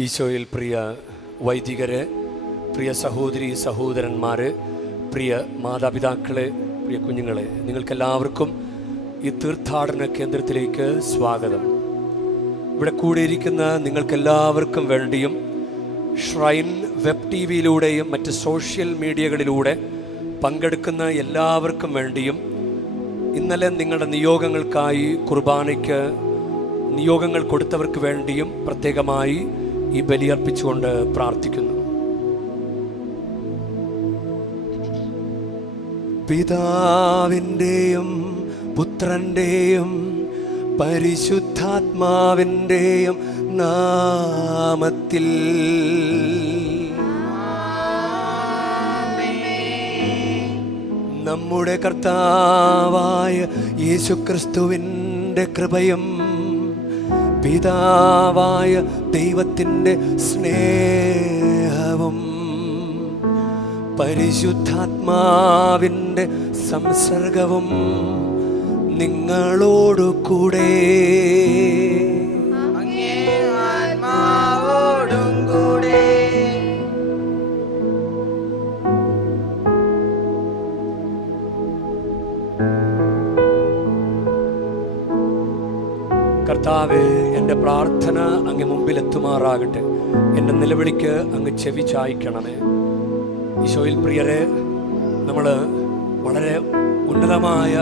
ഈശോയിൽ പ്രിയ വൈദികരെ, പ്രിയ സഹോദരി സഹോദരന്മാരെ, പ്രിയ മാതാപിതാക്കളെ, പ്രിയ കുഞ്ഞുങ്ങളെ, നിങ്ങൾക്കെല്ലാവർക്കും ഈ തീർത്ഥാടന കേന്ദ്രത്തിലേക്ക് സ്വാഗതം. ഇവിടെ കൂടിയിരിക്കുന്ന നിങ്ങൾക്കെല്ലാവർക്കും വേണ്ടിയും ഷ്രൈൻ വെബ് ടി വിയിലൂടെയും മറ്റ് സോഷ്യൽ മീഡിയകളിലൂടെ പങ്കെടുക്കുന്ന എല്ലാവർക്കും വേണ്ടിയും ഇന്നലെ നിങ്ങളുടെ നിയോഗങ്ങൾക്കായി കുർബാനയ്ക്ക് നിയോഗങ്ങൾ കൊടുത്തവർക്ക് വേണ്ടിയും പ്രത്യേകമായി ഈ ബലിയർപ്പിച്ചുകൊണ്ട് പ്രാർത്ഥിക്കുന്നു. പിതാവിൻ്റെയും പുത്രൻ്റെയും പരിശുദ്ധാത്മാവിൻ്റെയും നാമത്തിൽ നമ്മുടെ കർത്താവായ യേശുക്രിസ്തുവിൻ്റെ കൃപയും പിതാവായ ദൈവത്തിൻ്റെ സ്നേഹവും പരിശുദ്ധാത്മാവിൻ്റെ സംസർഗവും നിങ്ങളോടു കൂടെ. കർത്താവേ, എൻ്റെ പ്രാർത്ഥന അങ്ങ് മുമ്പിൽ എത്തുമാറാകട്ടെ. എൻ്റെ നിലവിളിക്ക് അങ്ങ് ചെവി ചായ്ക്കണമേ. ഈശോയിൽ പ്രിയരെ, നമ്മൾ വളരെ ഉന്നതമായ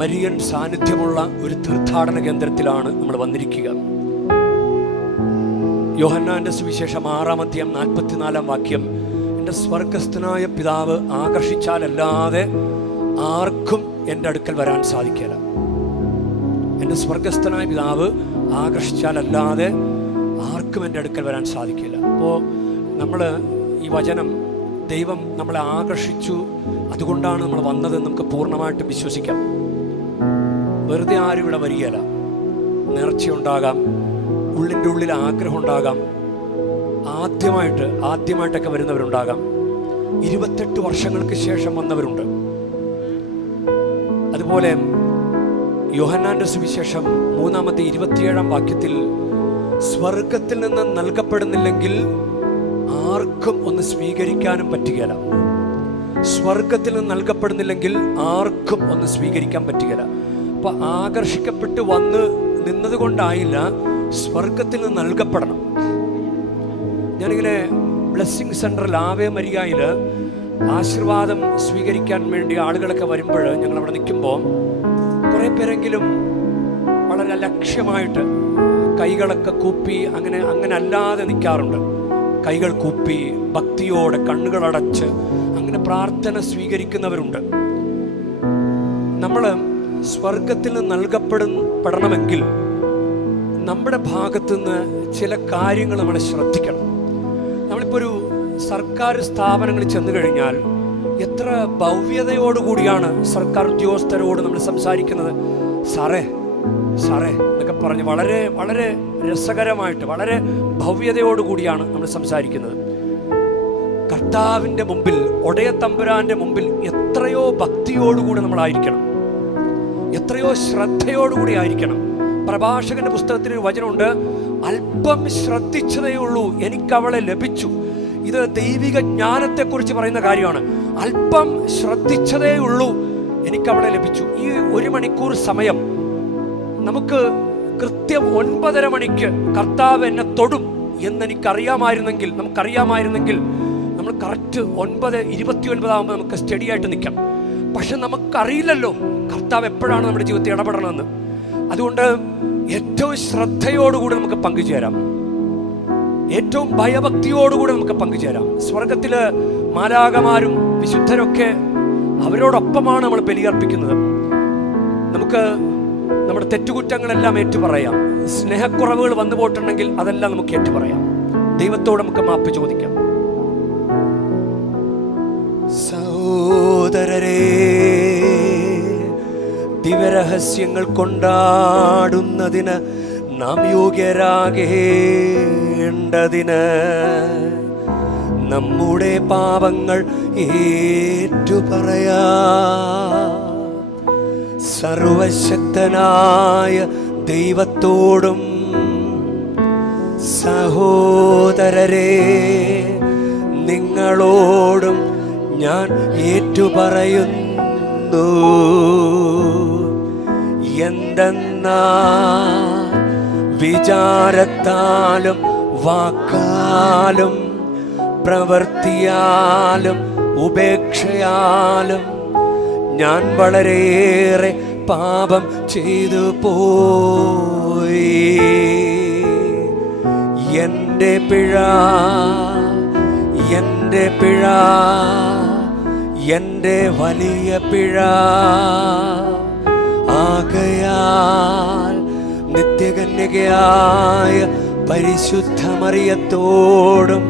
മരിയൻ സാന്നിധ്യമുള്ള ഒരു തീർത്ഥാടന കേന്ദ്രത്തിലാണ് നമ്മൾ വന്നിരിക്കുക. യോഹന്നാന്റെ സുവിശേഷം 6-ാം അധ്യായം 44-ാം വാക്യം, എൻ്റെ സ്വർഗസ്ഥനായ പിതാവ് ആകർഷിച്ചാലല്ലാതെ ആർക്കും എൻ്റെ അടുക്കൽ വരാൻ സാധിക്കില്ല. എൻ്റെ സ്വർഗസ്ഥനായ പിതാവ് ആകർഷിച്ചാലല്ലാതെ ആർക്കും എൻ്റെ അടുക്കൽ വരാൻ സാധിക്കില്ല. അപ്പോൾ നമ്മൾ ഈ വചനം, ദൈവം നമ്മളെ ആകർഷിച്ചു, അതുകൊണ്ടാണ് നമ്മൾ വന്നതെന്ന് നമുക്ക് പൂർണ്ണമായിട്ടും വിശ്വസിക്കാം. വെറുതെ ആരും ഇവിടെ വരികയില്ല. നേർച്ചയുണ്ടാകാം, ഉള്ളിൻ്റെ ഉള്ളിൽ ആഗ്രഹം ഉണ്ടാകാം, ആദ്യമായിട്ടൊക്കെ വരുന്നവരുണ്ടാകാം, 28 വർഷങ്ങൾക്ക് ശേഷം വന്നവരുണ്ട്. അതുപോലെ യോഹന്നാന്റെ സുവിശേഷം 3-ാമത്തെ 27-ാം വാക്യത്തിൽ, സ്വർഗത്തിൽ നിന്ന് നൽകപ്പെടുന്നില്ലെങ്കിൽ ആർക്കും ഒന്ന് സ്വീകരിക്കാനും പറ്റുകയില്ല. സ്വർഗത്തിൽ നിന്ന് നൽകപ്പെടുന്നില്ലെങ്കിൽ ആർക്കും ഒന്ന് സ്വീകരിക്കാൻ പറ്റുകയില്ല. അപ്പൊ ആകർഷിക്കപ്പെട്ട് വന്ന് നിന്നത് കൊണ്ടായില്ല, സ്വർഗത്തിൽ നിന്ന് നൽകപ്പെടണം. ഞാനിങ്ങനെ ബ്ലെസ്സിങ് സെന്ററിൽ ആവേ മരിയയിൽ ആശീർവാദം സ്വീകരിക്കാൻ വേണ്ടി ആളുകളൊക്കെ വരുമ്പോൾ ഞങ്ങൾ അവിടെ നിൽക്കുമ്പോൾ കുറേ പേരെങ്കിലും വളരെ ലക്ഷ്യമായിട്ട് കൈകളൊക്കെ കൂപ്പി അങ്ങനെ അല്ലാതെ നിൽക്കാറുണ്ട്. കൈകൾ കൂപ്പി ഭക്തിയോടെ കണ്ണുകളടച്ച് അങ്ങനെ പ്രാർത്ഥന സ്വീകരിക്കുന്നവരുണ്ട്. നമ്മൾ സ്വർഗത്തിൽ നിന്ന് നൽകപ്പെടണമെങ്കിൽ നമ്മുടെ ഭാഗത്തുനിന്ന് ചില കാര്യങ്ങൾ നമ്മൾ ശ്രദ്ധിക്കണം. നമ്മളിപ്പോൾ ഒരു സർക്കാർ സ്ഥാപനങ്ങളിൽ ചെന്ന് കഴിഞ്ഞാൽ എത്ര ഭവ്യതയോടുകൂടിയാണ് സർക്കാർ ഉദ്യോഗസ്ഥരോട് നമ്മൾ സംസാരിക്കുന്നത്. സാറേ എന്നൊക്കെ പറഞ്ഞ് വളരെ വളരെ രസകരമായിട്ട് വളരെ ഭവ്യതയോടുകൂടിയാണ് നമ്മൾ സംസാരിക്കുന്നത്. കർത്താവിൻ്റെ മുമ്പിൽ, ഒടയ തമ്പുരാന്റെ മുമ്പിൽ എത്രയോ ഭക്തിയോടുകൂടി നമ്മളായിരിക്കണം, എത്രയോ ശ്രദ്ധയോടുകൂടി ആയിരിക്കണം. പ്രഭാഷകന്റെ പുസ്തകത്തിൽ ഒരു വചനമുണ്ട്, അല്പം ശ്രദ്ധിച്ചതേ ഉള്ളൂ എനിക്കവളെ ലഭിച്ചു. ഇത് ദൈവിക ജ്ഞാനത്തെക്കുറിച്ച് പറയുന്ന കാര്യമാണ്. അല്പം ശ്രദ്ധിച്ചതേ ഉള്ളൂ എനിക്കവളെ ലഭിച്ചു. ഈ 1 മണിക്കൂർ സമയം നമുക്ക് കൃത്യം 9:30 മണിക്ക് കർത്താവ് എന്നെ തൊടും എന്നെനിക്കറിയാമായിരുന്നെങ്കിൽ, നമുക്കറിയാമായിരുന്നെങ്കിൽ നമ്മൾ കറക്റ്റ് 9:29 ആകുമ്പോൾ നമുക്ക് സ്റ്റഡി ആയിട്ട് നിൽക്കാം. പക്ഷെ നമുക്കറിയില്ലല്ലോ കർത്താവ് എപ്പോഴാണ് നമ്മുടെ ജീവിതത്തിൽ ഇടപെടണമെന്ന്. അതുകൊണ്ട് ഏറ്റവും ശ്രദ്ധയോടുകൂടി നമുക്ക് പങ്കുചേരാം, ഏറ്റവും ഭയഭക്തിയോടുകൂടി നമുക്ക് പങ്കുചേരാം. സ്വർഗത്തില് മാലാഖമാരും വിശുദ്ധരൊക്കെ അവരോടൊപ്പമാണ് നമ്മൾ ബലിയർപ്പിക്കുന്നത്. നമുക്ക് നമ്മുടെ തെറ്റുകുറ്റങ്ങളെല്ലാം ഏറ്റുപറയാം. സ്നേഹക്കുറവുകൾ വന്നു പോയിട്ടുണ്ടെങ്കിൽ അതെല്ലാം നമുക്ക് ഏറ്റുപറയാം. ദൈവത്തോട് നമുക്ക് മാപ്പ് ചോദിക്കാം. സഹോദരരേ, ദിവ്യരഹസ്യങ്ങൾ കൊണ്ടാടുന്നതിന് നാം യോഗ്യരാകേണ്ടതിന് നമ്മുടെ പാപങ്ങൾ ഏറ്റുപറയാ. സർവശക്തനായ ദൈവത്തോടും സഹോദരരെ, നിങ്ങളോടും ഞാൻ ഏറ്റുപറയുന്നു. എന്തെന്നാൽ വിചാരത്താലും വാക്കാലും പ്രവൃത്തിയാലും ഉപേക്ഷയാലും ഞാൻ വളരെയേറെ പാപം ചെയ്തു പോയി. എൻ്റെ പിഴ, എൻ്റെ പിഴ, എൻ്റെ വലിയ പിഴ. ആകയാൽ നിത്യകന്യകയായ പരിശുദ്ധ മറിയത്തോടും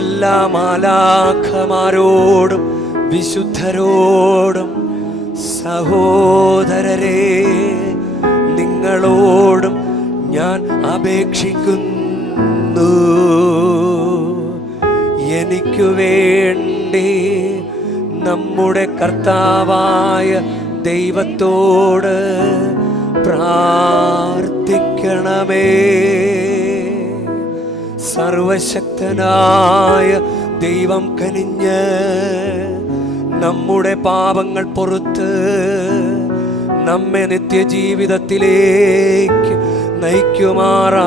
എല്ലാ മാലാഖമാരോടും വിശുദ്ധരോടും സഹോദരരെ, നിങ്ങളോടും ഞാൻ അപേക്ഷിക്കുന്നു. എനിക്കു വേണ്ടി നമ്മുടെ കർത്താവായ ദൈവത്തോട് പ്രാർത്ഥിക്കണമേ. സർവശക്തനായ ദൈവം കനിഞ്ഞ് നമ്മുടെ പാപങ്ങൾ പൊറുത്ത് നമ്മെ നിത്യജീവിതത്തിലേക്ക് നയിക്കുമാറാകട്ടെ.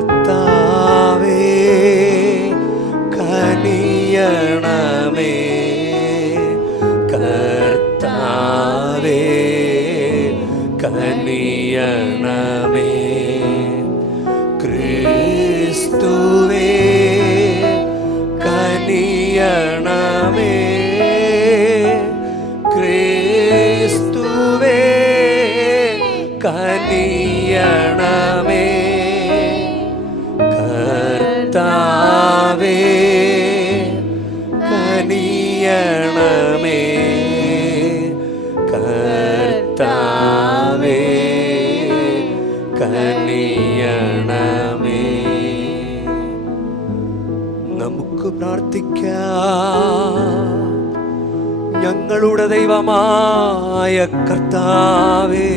കർത്താവേ കനിയണമേ, കർത്താവേ കനിയണമേ. ക്രിസ്തുവേ കനിയണമേ, ക്രിസ്തുവേ കനിയണമേ. കർത്താവേ കനിയണമേ, കർത്താവേ കനിയണമേ. നമുക്ക് പ്രാർത്ഥിക്കാം. ഞങ്ങളുടെ ദൈവമായ കർത്താവേ,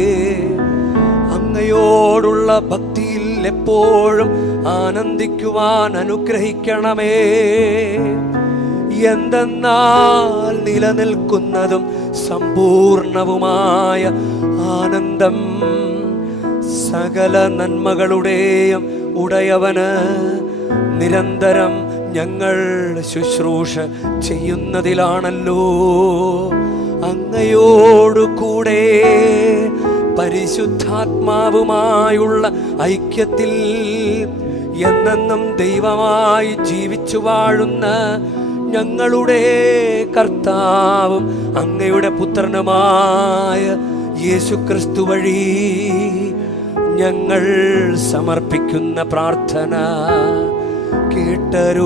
അങ്ങയോടുള്ള ഭക്തിയിൽ എപ്പോഴും ആനന്ദിക്കുവാൻ അനുഗ്രഹിക്കണമേ. എന്തെന്നാൽ നിലനിൽക്കുന്നതും സമ്പൂർണവുമായ ആനന്ദം സകല നന്മകളുടെയും ഉടയവന് നിരന്തരം ഞങ്ങൾ ശുശ്രൂഷ ചെയ്യുന്നതിലാണല്ലോ. അങ്ങയോടു കൂടെ പരിശുദ്ധാത്മാവുമായുള്ള ഐക്യത്തിൽ എന്നെന്നും ദൈവമായി ജീവിച്ചു വാഴുന്ന ഞങ്ങളുടെ കർത്താവും അങ്ങയുടെ പുത്രനുമായ യേശുക്രിസ്തു വഴി ഞങ്ങൾ സമർപ്പിക്കുന്ന പ്രാർത്ഥന കേട്ടരുളേണമേ.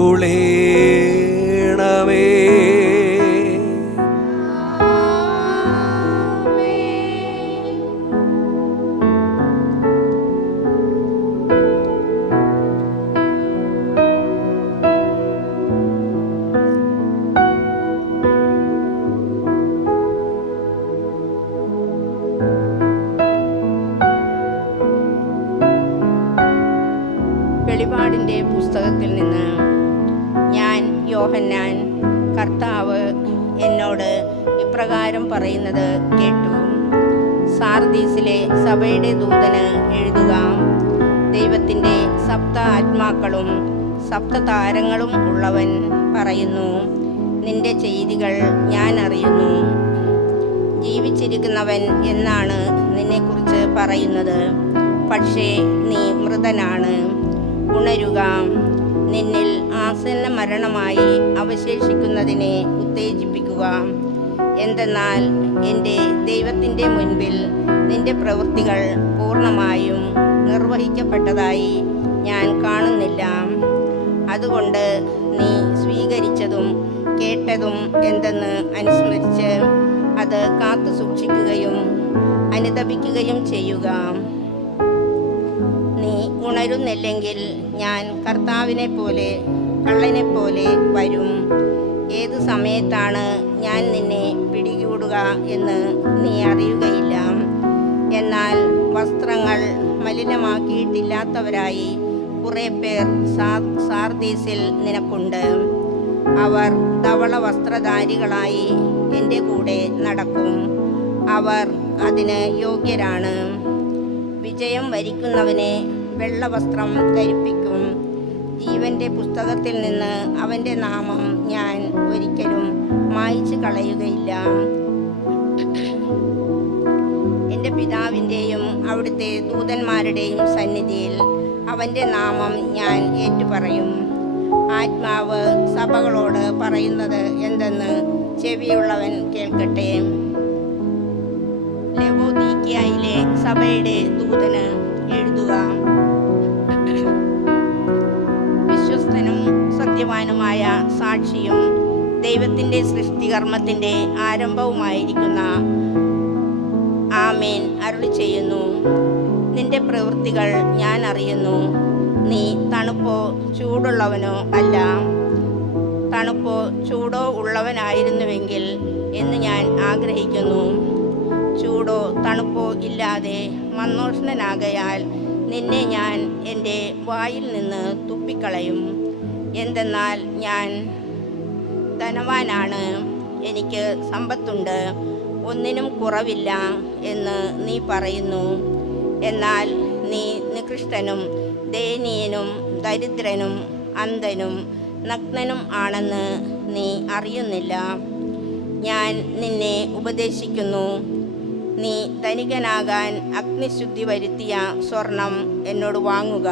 വെളിപാടിൻ്റെ പുസ്തകത്തിൽ നിന്ന് ഞാൻ യോഹന്നാൻ, കർത്താവ് എന്നോട് ഇപ്രകാരം പറയുന്നത് കേട്ടു. സാർദീസിലെ സഭയുടെ ദൂതന് എഴുതുക, ദൈവത്തിൻ്റെ സപ്ത ആത്മാക്കളും സപ്തതാരങ്ങളും ഉള്ളവൻ പറയുന്നു, നിന്റെ ചെയ്തികൾ ഞാൻ അറിയുന്നു. ജീവിച്ചിരിക്കുന്നവൻ എന്നാണ് നിന്നെക്കുറിച്ച് പറയുന്നത്, പക്ഷേ നീ മൃതനാണ്. ഉണരുക, നിന്നിൽ ആസന്ന മരണമായി അവശേഷിക്കുന്നതിനെ ഉത്തേജിപ്പിക്കുക. എന്തെന്നാൽ എൻ്റെ ദൈവത്തിൻ്റെ മുൻപിൽ നിന്റെ പ്രവൃത്തികൾ പൂർണ്ണമായും നിർവഹിക്കപ്പെട്ടതായി ഞാൻ കാണുന്നില്ല. അതുകൊണ്ട് നീ സ്വീകരിച്ചതും കേട്ടതും എന്തെന്ന് അനുസ്മരിച്ച് അത് കാത്തു സൂക്ഷിക്കുകയും അനുതപിക്കുകയും ചെയ്യുക. നീ ഉണരുന്നില്ലെങ്കിൽ ഞാൻ കർത്താവിനെ പോലെ കള്ളനെ പോലെ വരും. ഏതു സമയത്താണ് ഞാൻ നിന്നെ പിടികൂടുക ചൂടുക എന്ന് നീ അറിയുകയില്ല. എന്നാൽ വസ്ത്രങ്ങൾ മലിനമാക്കിയിട്ടില്ലാത്തവരായി കുറേ പേർ സാർദീസിൽ നിനക്കുണ്ട്. അവർ ധവള വസ്ത്രധാരികളായി എൻ്റെ കൂടെ നടക്കും. അവർ അതിന് യോഗ്യരാണ്. വിജയം വരിക്കുന്നവനെ വെള്ളവസ്ത്രം ധരിപ്പിക്കും. ജീവന്റെ പുസ്തകത്തിൽ നിന്ന് അവൻ്റെ നാമം ഞാൻ ഒരിക്കലും മായ്ച്ചു കളയുകയില്ല. എൻ്റെ പിതാവിൻ്റെയും അവിടുത്തെ ദൂതന്മാരുടെയും സന്നിധിയിൽ അവൻ്റെ നാമം ഞാൻ ഏറ്റുപറയും. ആത്മാവ് സഭകളോട് പറയുന്നത് എന്തെന്ന് ചെവിയുള്ളവൻ കേൾക്കട്ടെ. ലവോദീക്കയിലെ സഭയുടെ ദൂതന് എഴുതുക. വിശ്വസ്തനും സത്യവാനുമായ സാക്ഷിയും ദൈവത്തിൻ്റെ സൃഷ്ടികർമ്മത്തിൻ്റെ ആരംഭവുമായിരിക്കുന്ന ആമേൻ അരുളി ചെയ്യുന്നു. നിന്റെ പ്രവൃത്തികൾ ഞാൻ അറിയുന്നു. നീ തണുപ്പോ ചൂടുള്ളവനോ അല്ല. തണുപ്പോ ചൂടോ ഉള്ളവനായിരുന്നുവെങ്കിൽ എന്ന് ഞാൻ ആഗ്രഹിക്കുന്നു. ചൂടോ തണുപ്പോ ഇല്ലാതെ മന്നോഷ്ണനാകയാൽ നിന്നെ ഞാൻ എൻ്റെ വായിൽ നിന്ന് തുപ്പിക്കളയും. എന്തെന്നാൽ ഞാൻ ധനവാനാണ്, എനിക്ക് സമ്പത്തുണ്ട്, ഒന്നിനും കുറവില്ല എന്ന് നീ പറയുന്നു. എന്നാൽ നീ നികൃഷ്ടനും ദയനീയനും ദരിദ്രനും അന്ധനും നഗ്നനും ആണെന്ന് നീ അറിയുന്നില്ല. ഞാൻ നിന്നെ ഉപദേശിക്കുന്നു. നീ ധനികനാകാൻ അഗ്നിശുദ്ധി വരുത്തിയ സ്വർണം എന്നോട് വാങ്ങുക.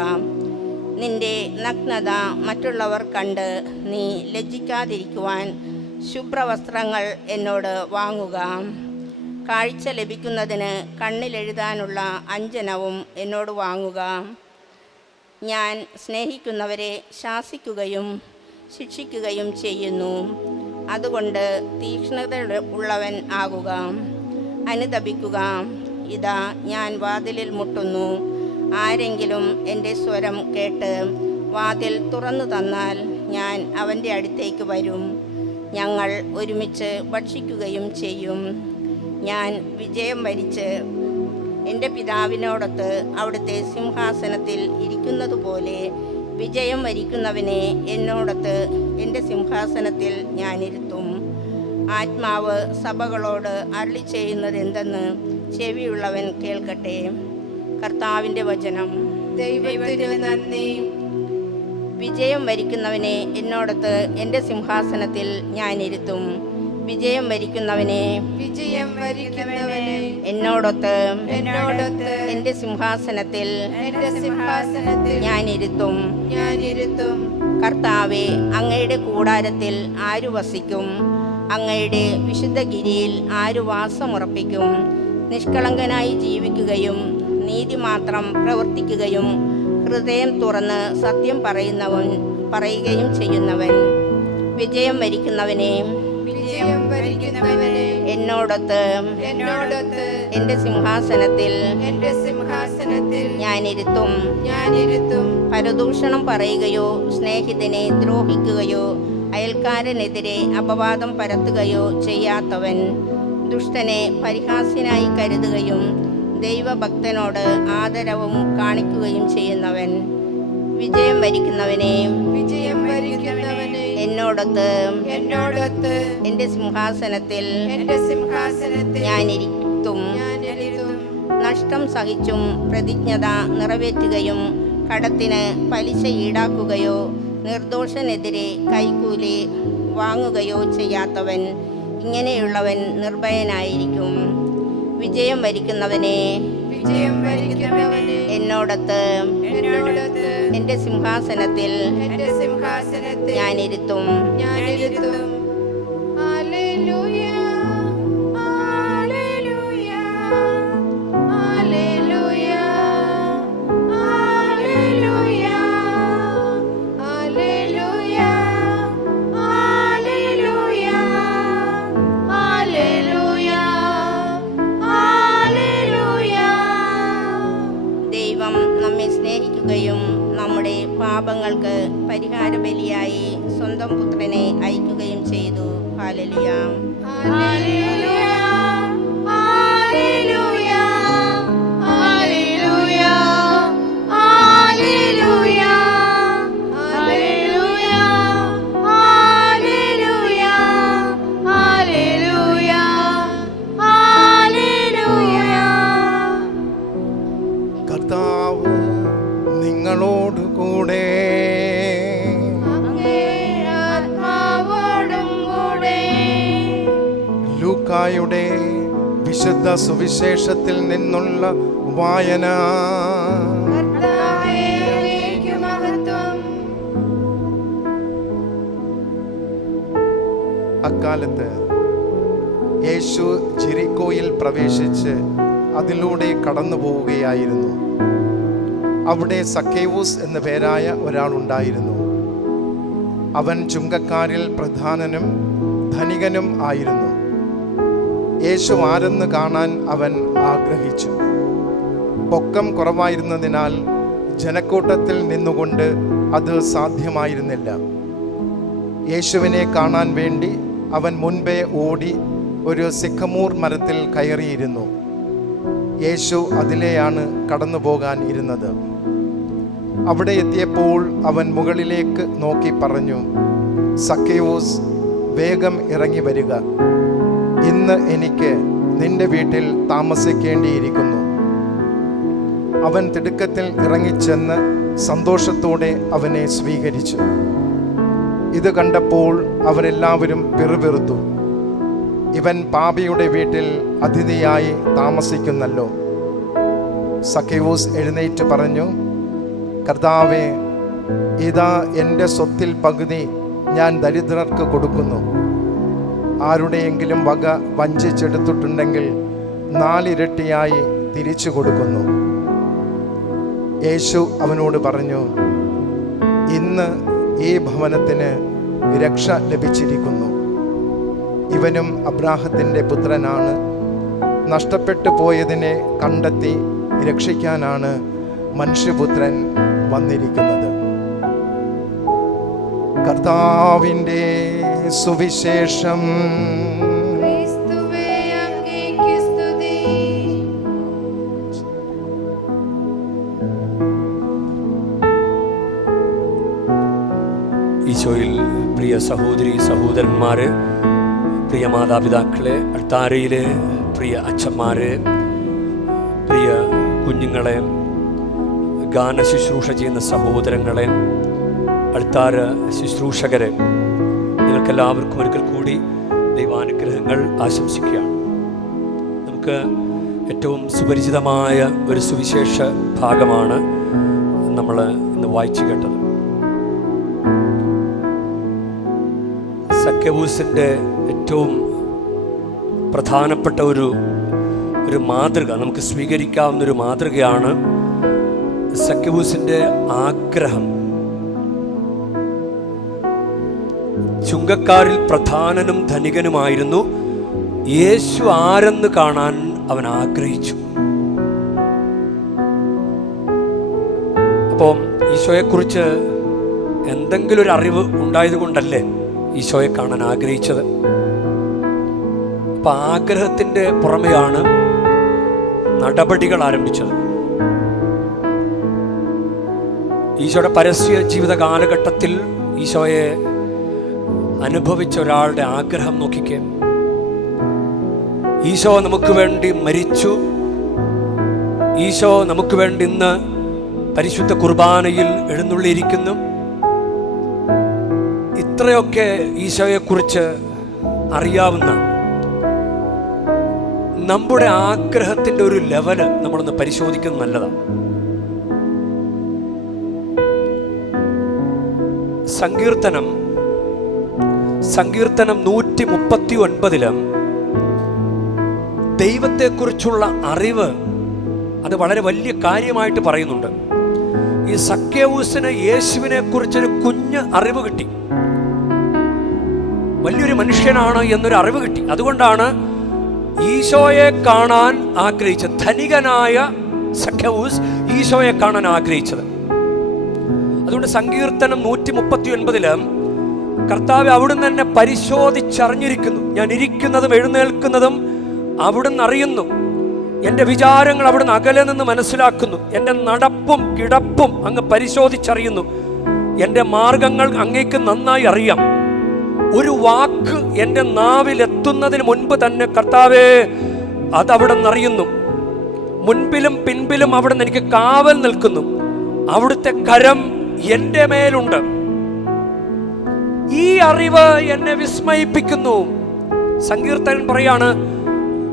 നിന്റെ നഗ്നത മറ്റുള്ളവർ കണ്ട് നീ ലജ്ജിക്കാതിരിക്കുവാൻ ശുഭ്രവസ്ത്രങ്ങൾ എന്നോട് വാങ്ങുക. കാഴ്ച ലഭിക്കുന്നതിന് കണ്ണിലെഴുതാനുള്ള അഞ്ജനവും എന്നോട് വാങ്ങുക. ഞാൻ സ്നേഹിക്കുന്നവരെ ശാസിക്കുകയും ശിക്ഷിക്കുകയും ചെയ്യുന്നു. അതുകൊണ്ട് തീക്ഷ്ണത ഉള്ളവൻ ആകുക, അനുതപിക്കുക. ഇതാ ഞാൻ വാതിലിൽ മുട്ടുന്നു. ആരെങ്കിലും എൻ്റെ സ്വരം കേട്ട് വാതിൽ തുറന്നു തന്നാൽ ഞാൻ അവൻ്റെ അടുത്തേക്ക് വരും. ഞങ്ങൾ ഒരുമിച്ച് ഭക്ഷിക്കുകയും ചെയ്യും. ഞാൻ വിജയം വരിച്ച് എൻ്റെ പിതാവിനോടൊത്ത് അവിടുത്തെ സിംഹാസനത്തിൽ ഇരിക്കുന്നതുപോലെ വിജയം വരിക്കുന്നവനെ എന്നോടൊത്ത് എൻ്റെ സിംഹാസനത്തിൽ ഞാനിരുത്തും. ആത്മാവ് സഭകളോട് അരുളി ചെയ്യുന്നത് എന്തെന്ന് ചെവിയുള്ളവൻ കേൾക്കട്ടെ. കർത്താവിൻ്റെ വചനം. ദൈവത്തിന് നന്ദി. വിജയം വരിക്കുന്നവനെ എന്നോടൊത്ത് എൻ്റെ സിംഹാസനത്തിൽ ഞാനിരുത്തും. വിജയം വരിക്കുന്നവനെ എന്നോടൊത്ത് എൻ്റെ സിംഹാസനത്തിൽ ഞാനിരുത്തും. കർത്താവേ, അങ്ങയുടെ കൂടാരത്തിൽ ആരു വസിക്കും? അങ്ങയുടെ വിശുദ്ധഗിരിയിൽ ആരു വാസമുറപ്പിക്കും? നിഷ്കളങ്കനായി ജീവിക്കുകയും നീതി മാത്രം പ്രവർത്തിക്കുകയും ഹൃദയം തുറന്ന് സത്യം പറയുകയും ചെയ്യുന്നവൻ. വിജയം വരിക്കുന്നവനെ എന്നോടൊത്ത് എൻ്റെ സിംഹാസനത്തിൽ ഞാനിരുത്തും. പരദൂഷണം പറയുകയോ സ്നേഹിതനെ ദ്രോഹിക്കുകയോ അയൽക്കാരനെതിരെ അപവാദം പരത്തുകയോ ചെയ്യാത്തവൻ, ദുഷ്ടനെ പരിഹാസ്യനായി കരുതുകയും ദൈവഭക്തനോട് ആദരവും കാണിക്കുകയും ചെയ്യുന്നവൻ. വിജയം വരിക്കുന്നവനെ എന്നോടൊത്ത് എൻ്റെ സിംഹാസനത്തിൽ ഞാനിരുത്തും. നഷ്ടം സഹിച്ചും പ്രതിജ്ഞത നിറവേറ്റുകയും കടത്തിന് പലിശ ഈടാക്കുകയോ നിർദോഷനെതിരെ കൈക്കൂലി വാങ്ങുകയോ ചെയ്യാത്തവൻ, ഇങ്ങനെയുള്ളവൻ നിർഭയനായിരിക്കും. വിജയം വരിക്കുന്നവനെ എന്നോടൊത്ത് എൻ്റെ സിംഹാസനത്തിൽ ഞാനിരുത്തും. നമ്മുടെ പാപങ്ങൾക്ക് പരിഹാര ബലിയായി സ്വന്തം പുത്രനെ അയക്കുകയും ചെയ്തു. ഹല്ലേലൂയ. വിശുദ്ധ സുവിശേഷത്തിൽ നിന്നുള്ള വായന. കർത്താവേ, അങ്ങേക്ക് മഹത്വം. അക്കാലത്ത് യേശു ജെറിക്കോയിൽ പ്രവേശിച്ച് അതിലൂടെ കടന്നു പോവുകയായിരുന്നു. അവിടെ സക്കേവൂസ് എന്നു പേരായ ഒരാളുണ്ടായിരുന്നു. അവൻ ചുങ്കക്കാരിൽ പ്രധാനനും ധനികനും ആയിരുന്നു. യേശു ആരെന്ന് കാണാൻ അവൻ ആഗ്രഹിച്ചു. പൊക്കം കുറവായിരുന്നതിനാൽ ജനക്കൂട്ടത്തിൽ നിന്നുകൊണ്ട് അത് സാധ്യമായിരുന്നില്ല. യേശുവിനെ കാണാൻ വേണ്ടി അവൻ മുൻപേ ഓടി ഒരു സിക്കമൂർ മരത്തിൽ കയറിയിരുന്നു. യേശു അതിലെയാണ് കടന്നു പോകാൻ ഇരുന്നത്. അവിടെ എത്തിയപ്പോൾ അവൻ മുകളിലേക്ക് നോക്കി പറഞ്ഞു, സക്കേവൂസ്, വേഗം ഇറങ്ങി വരിക. ഇന്ന് എനിക്ക് നിന്റെ വീട്ടിൽ താമസിക്കേണ്ടിയിരിക്കുന്നു. അവൻ തിടുക്കത്തിൽ ഇറങ്ങിച്ചെന്ന് സന്തോഷത്തോടെ അവനെ സ്വീകരിച്ചു. ഇത് കണ്ടപ്പോൾ അവരെല്ലാവരും പിറുപിറുത്തു. ഇവൻ പാപിയുടെ വീട്ടിൽ അതിഥിയായി താമസിക്കുന്നല്ലോ. സക്കേവൂസ് എഴുന്നേറ്റ് പറഞ്ഞു, കർത്താവേ, ഇതാ എൻ്റെ സ്വത്തിൽ പകുതി ഞാൻ ദരിദ്രർക്ക് കൊടുക്കുന്നു. ആരുടെയെങ്കിലും വക വഞ്ചിച്ചെടുത്തിട്ടുണ്ടെങ്കിൽ 4 ഇരട്ടിയായി തിരിച്ചു കൊടുക്കുന്നു. യേശു അവനോട് പറഞ്ഞു, ഇന്ന് ഈ ഭവനത്തിന് രക്ഷ ലഭിച്ചിരിക്കുന്നു. ഇവനും അബ്രാഹത്തിൻ്റെ പുത്രനാണ്. നഷ്ടപ്പെട്ടു പോയതിനെ കണ്ടെത്തി രക്ഷിക്കാനാണ് മനുഷ്യപുത്രൻ വന്നിരിക്കുന്നത്. കർത്താവിൻ്റെ സുവിശേഷം. ക്രിസ്തുവേ, അങ്ങേക്ക് സ്തുതി. ഈശോയിൽ പ്രിയ സഹോദരി സഹോദരന്മാരെ, പ്രിയ മാതാപിതാക്കളെ, അൾത്താരയിലെ പ്രിയ അച്ഛന്മാരെ, പ്രിയ കുഞ്ഞുങ്ങളെ, ഗാന ശുശ്രൂഷ ചെയ്യുന്ന സഹോദരങ്ങളെ, അൾത്താര ശുശ്രൂഷകരെ, നിങ്ങൾക്കെല്ലാവർക്കും ഒരിക്കൽ കൂടി ദൈവാനുഗ്രഹങ്ങൾ ആശംസിക്കുകയാണ്. നമുക്ക് ഏറ്റവും സുപരിചിതമായ ഒരു സുവിശേഷ ഭാഗമാണ് നമ്മൾ ഇന്ന് വായിച്ചു കേട്ടത്. സക്കേവൂസിൻ്റെ ഏറ്റവും പ്രധാനപ്പെട്ട ഒരു മാതൃക, നമുക്ക് സ്വീകരിക്കാവുന്നൊരു മാതൃകയാണ് സക്കേവൂസിൻ്റെ ആഗ്രഹം. ചുങ്കക്കാരിൽ പ്രധാനനും ധനികനുമായിരുന്നു. യേശു ആരെന്ന് കാണാൻ അവൻ ആഗ്രഹിച്ചു. അപ്പം ഈശോയെക്കുറിച്ച് എന്തെങ്കിലും ഒരു അറിവ് ഉണ്ടായത് കൊണ്ടല്ലേ ഈശോയെ കാണാൻ ആഗ്രഹിച്ചത്. അപ്പം ആഗ്രഹത്തിൻ്റെ പുറമെയാണ് നടപടികൾ ആരംഭിച്ചത്. ഈശോയുടെ പരസ്യ ജീവിത കാലഘട്ടത്തിൽ ഈശോയെ അനുഭവിച്ച ഒരാളുടെ ആഗ്രഹം നോക്കിക്കേ. ഈശോ നമുക്ക് വേണ്ടി മരിച്ചു. ഈശോ നമുക്ക് വേണ്ടി ഇന്ന് പരിശുദ്ധ കുർബാനയിൽ എഴുന്നള്ളിയിരിക്കുന്നു. ഇത്രയൊക്കെ ഈശോയെക്കുറിച്ച് അറിയാവുന്ന നമ്മുടെ ആഗ്രഹത്തിൻ്റെ ഒരു ലെവല് നമ്മളൊന്ന് പരിശോധിക്കുന്നത് നല്ലതാണ്. സങ്കീർത്തനം 139 ദൈവത്തെക്കുറിച്ചുള്ള അറിവ് അത് വളരെ വലിയ കാര്യമായിട്ട് പറയുന്നുണ്ട്. ഈ സക്കേവൂസിന് യേശുവിനെ കുറിച്ചൊരു കുഞ്ഞ് അറിവ് കിട്ടി. വലിയൊരു മനുഷ്യനാണ് എന്നൊരു അറിവ് കിട്ടി. അതുകൊണ്ടാണ് ഈശോയെ കാണാൻ ആഗ്രഹിച്ചത്. ധനികനായ സക്കേവൂസ് ഈശോയെ കാണാൻ ആഗ്രഹിച്ചത്. അതുകൊണ്ട് സങ്കീർത്തനം 139 കർത്താവ് അവിടുന്ന് എന്നെ പരിശോധിച്ചറിഞ്ഞിരിക്കുന്നു. ഞാൻ ഇരിക്കുന്നതും എഴുന്നേൽക്കുന്നതും അവിടുന്ന് അറിയുന്നു. എൻ്റെ വിചാരങ്ങൾ അവിടുന്ന് അകലെ നിന്ന് മനസ്സിലാക്കുന്നു. എൻ്റെ നടപ്പും കിടപ്പും അങ്ങ് പരിശോധിച്ചറിയുന്നു. എൻ്റെ മാർഗങ്ങൾ അങ്ങേക്ക് നന്നായി അറിയാം. ഒരു വാക്ക് എൻ്റെ നാവിലെത്തുന്നതിന് മുൻപ് തന്നെ കർത്താവേ അതവിടുന്ന് അറിയുന്നു. മുൻപിലും പിൻപിലും അവിടുന്ന് എനിക്ക് കാവൽ നിൽക്കുന്നു. അവിടുത്തെ കരം എൻ്റെ മേലുണ്ട്. ഈ അറിവ് എന്നെ വിസ്മയിപ്പിക്കുന്നു. സങ്കീർത്തകൻ പറയാണ്,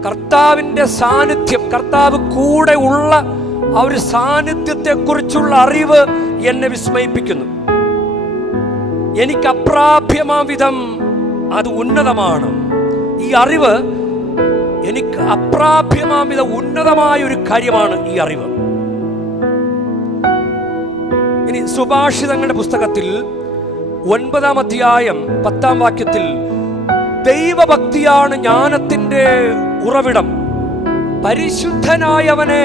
കർത്താവിൻ്റെ സാന്നിധ്യം, കർത്താവ് കൂടെ ഉള്ള ആ ഒരു സാന്നിധ്യത്തെക്കുറിച്ചുള്ള അറിവ് എന്നെ വിസ്മയിപ്പിക്കുന്നു. എനിക്ക് അപ്രാപ്യമാം വിധം അത് ഉന്നതമാണ്. ഈ അറിവ് എനിക്ക് അപ്രാപ്യമാം വിധം ഉന്നതമായ ഒരു കാര്യമാണ് ഈ അറിവ്. ഇനി സുഭാഷിതങ്ങളുടെ പുസ്തകത്തിൽ 9-ാം അധ്യായം 10-ാം വാക്യത്തിൽ ദൈവഭക്തിയാണ് ജ്ഞാനത്തിൻ്റെ ഉറവിടം, പരിശുദ്ധനായവനെ